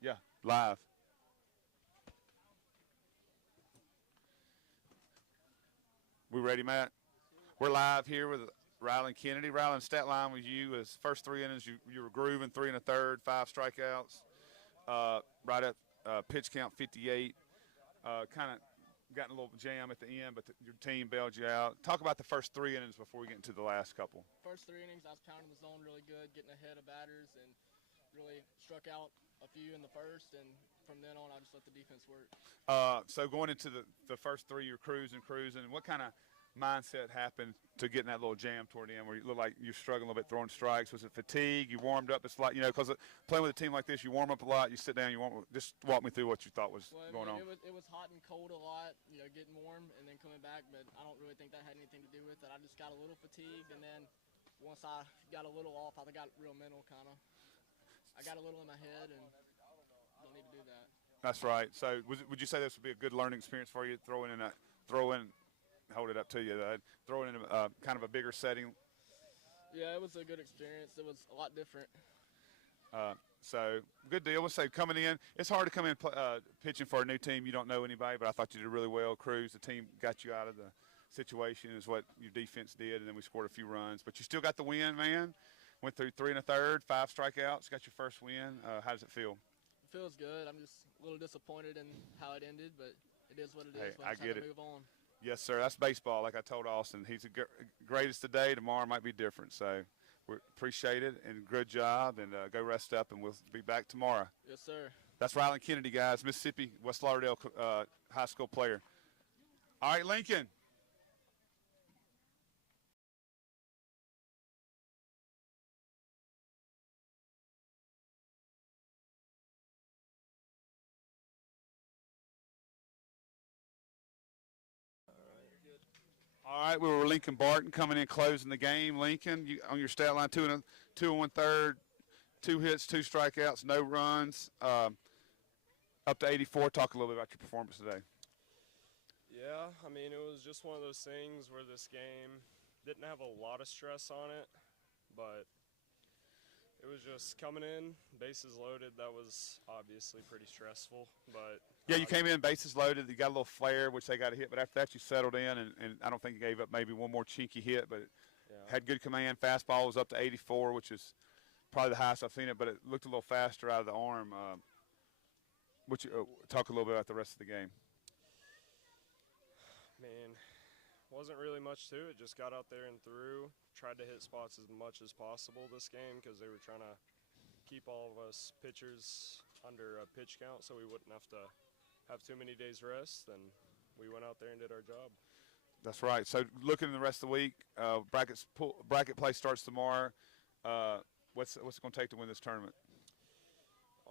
Yeah, live. We ready, Matt? We're live here with Rylan Kennedy. Rylan, stat line with you is first 3 innings, you were grooving, 3 1/3, 5 strikeouts. Right at pitch count 58. Kind of got in a little jam at the end, but your team bailed you out. Talk about the first 3 innings before we get into the last couple. First 3 innings, I was pounding the zone really good, getting ahead of batters, and really struck out a few in the first, and from then on, I just let the defense work. So going into the first 3, you're cruising. What kind of mindset happened to getting that little jam toward the end where you look like you're struggling a little bit throwing strikes? Was it fatigue? You warmed up? It's like, because playing with a team like this, you warm up a lot, you sit down, just walk me through what you thought was going on. It was hot and cold a lot, getting warm and then coming back, but I don't really think that had anything to do with it. I just got a little fatigued, and then once I got a little off, I got real mental kind of. I got a little in my head, and don't need to do that. That's right. So would you say this would be a good learning experience for you, hold it up to you, throwing in kind of a bigger setting? Yeah, it was a good experience. It was a lot different. So good deal. We'll say coming in, it's hard to come in pitching for a new team. You don't know anybody, but I thought you did really well. Cruz, the team got you out of the situation is what your defense did, and then we scored a few runs. But you still got the win, man. Went through 3 1/3, 5 strikeouts, got your first win. How does it feel? It feels good. I'm just a little disappointed in how it ended, but it is what it is. Hey, We'll I just have get to it. move on. Yes, sir. That's baseball. Like I told Austin, he's the greatest today. Tomorrow might be different. So we appreciate it, and good job, and go rest up, and we'll be back tomorrow. Yes, sir. That's Rylan Kennedy, guys, Mississippi, West Lauderdale high school player. All right, Lincoln. All right, we were Lincoln Barton coming in, closing the game. Lincoln, you, on your stat line, 2 1/3, 2 hits, 2 strikeouts, no runs, up to 84. Talk a little bit about your performance today. Yeah, I mean, it was just one of those things where this game didn't have a lot of stress on it, but it was just coming in, bases loaded. That was obviously pretty stressful, but yeah, you came in bases loaded. You got a little flare, which they got a hit, but after that you settled in, and I don't think you gave up maybe one more cheeky hit, but had good command. Fastball was up to 84, which is probably the highest I've seen it, but it looked a little faster out of the arm. Talk a little bit about the rest of the game. I mean, wasn't really much to it. Just got out there and threw. Tried to hit spots as much as possible this game because they were trying to keep all of us pitchers under a pitch count so we wouldn't have to have too many days rest, and we went out there and did our job. That's right. So looking at the rest of the week, bracket play starts tomorrow. What's it going to take to win this tournament?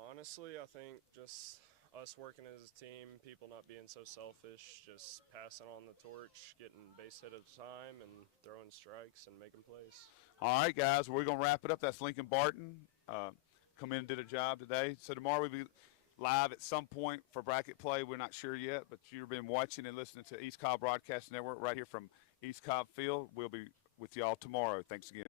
Honestly, I think just us working as a team, people not being so selfish, just passing on the torch, getting base hit at a time, and throwing strikes and making plays. All right, guys, we're going to wrap it up. That's Lincoln Barton. Come in and did a job today. So tomorrow we'll be live at some point for bracket play. We're not sure yet, but you've been watching and listening to East Cobb Broadcast Network right here from East Cobb Field. We'll be with y'all tomorrow. Thanks again.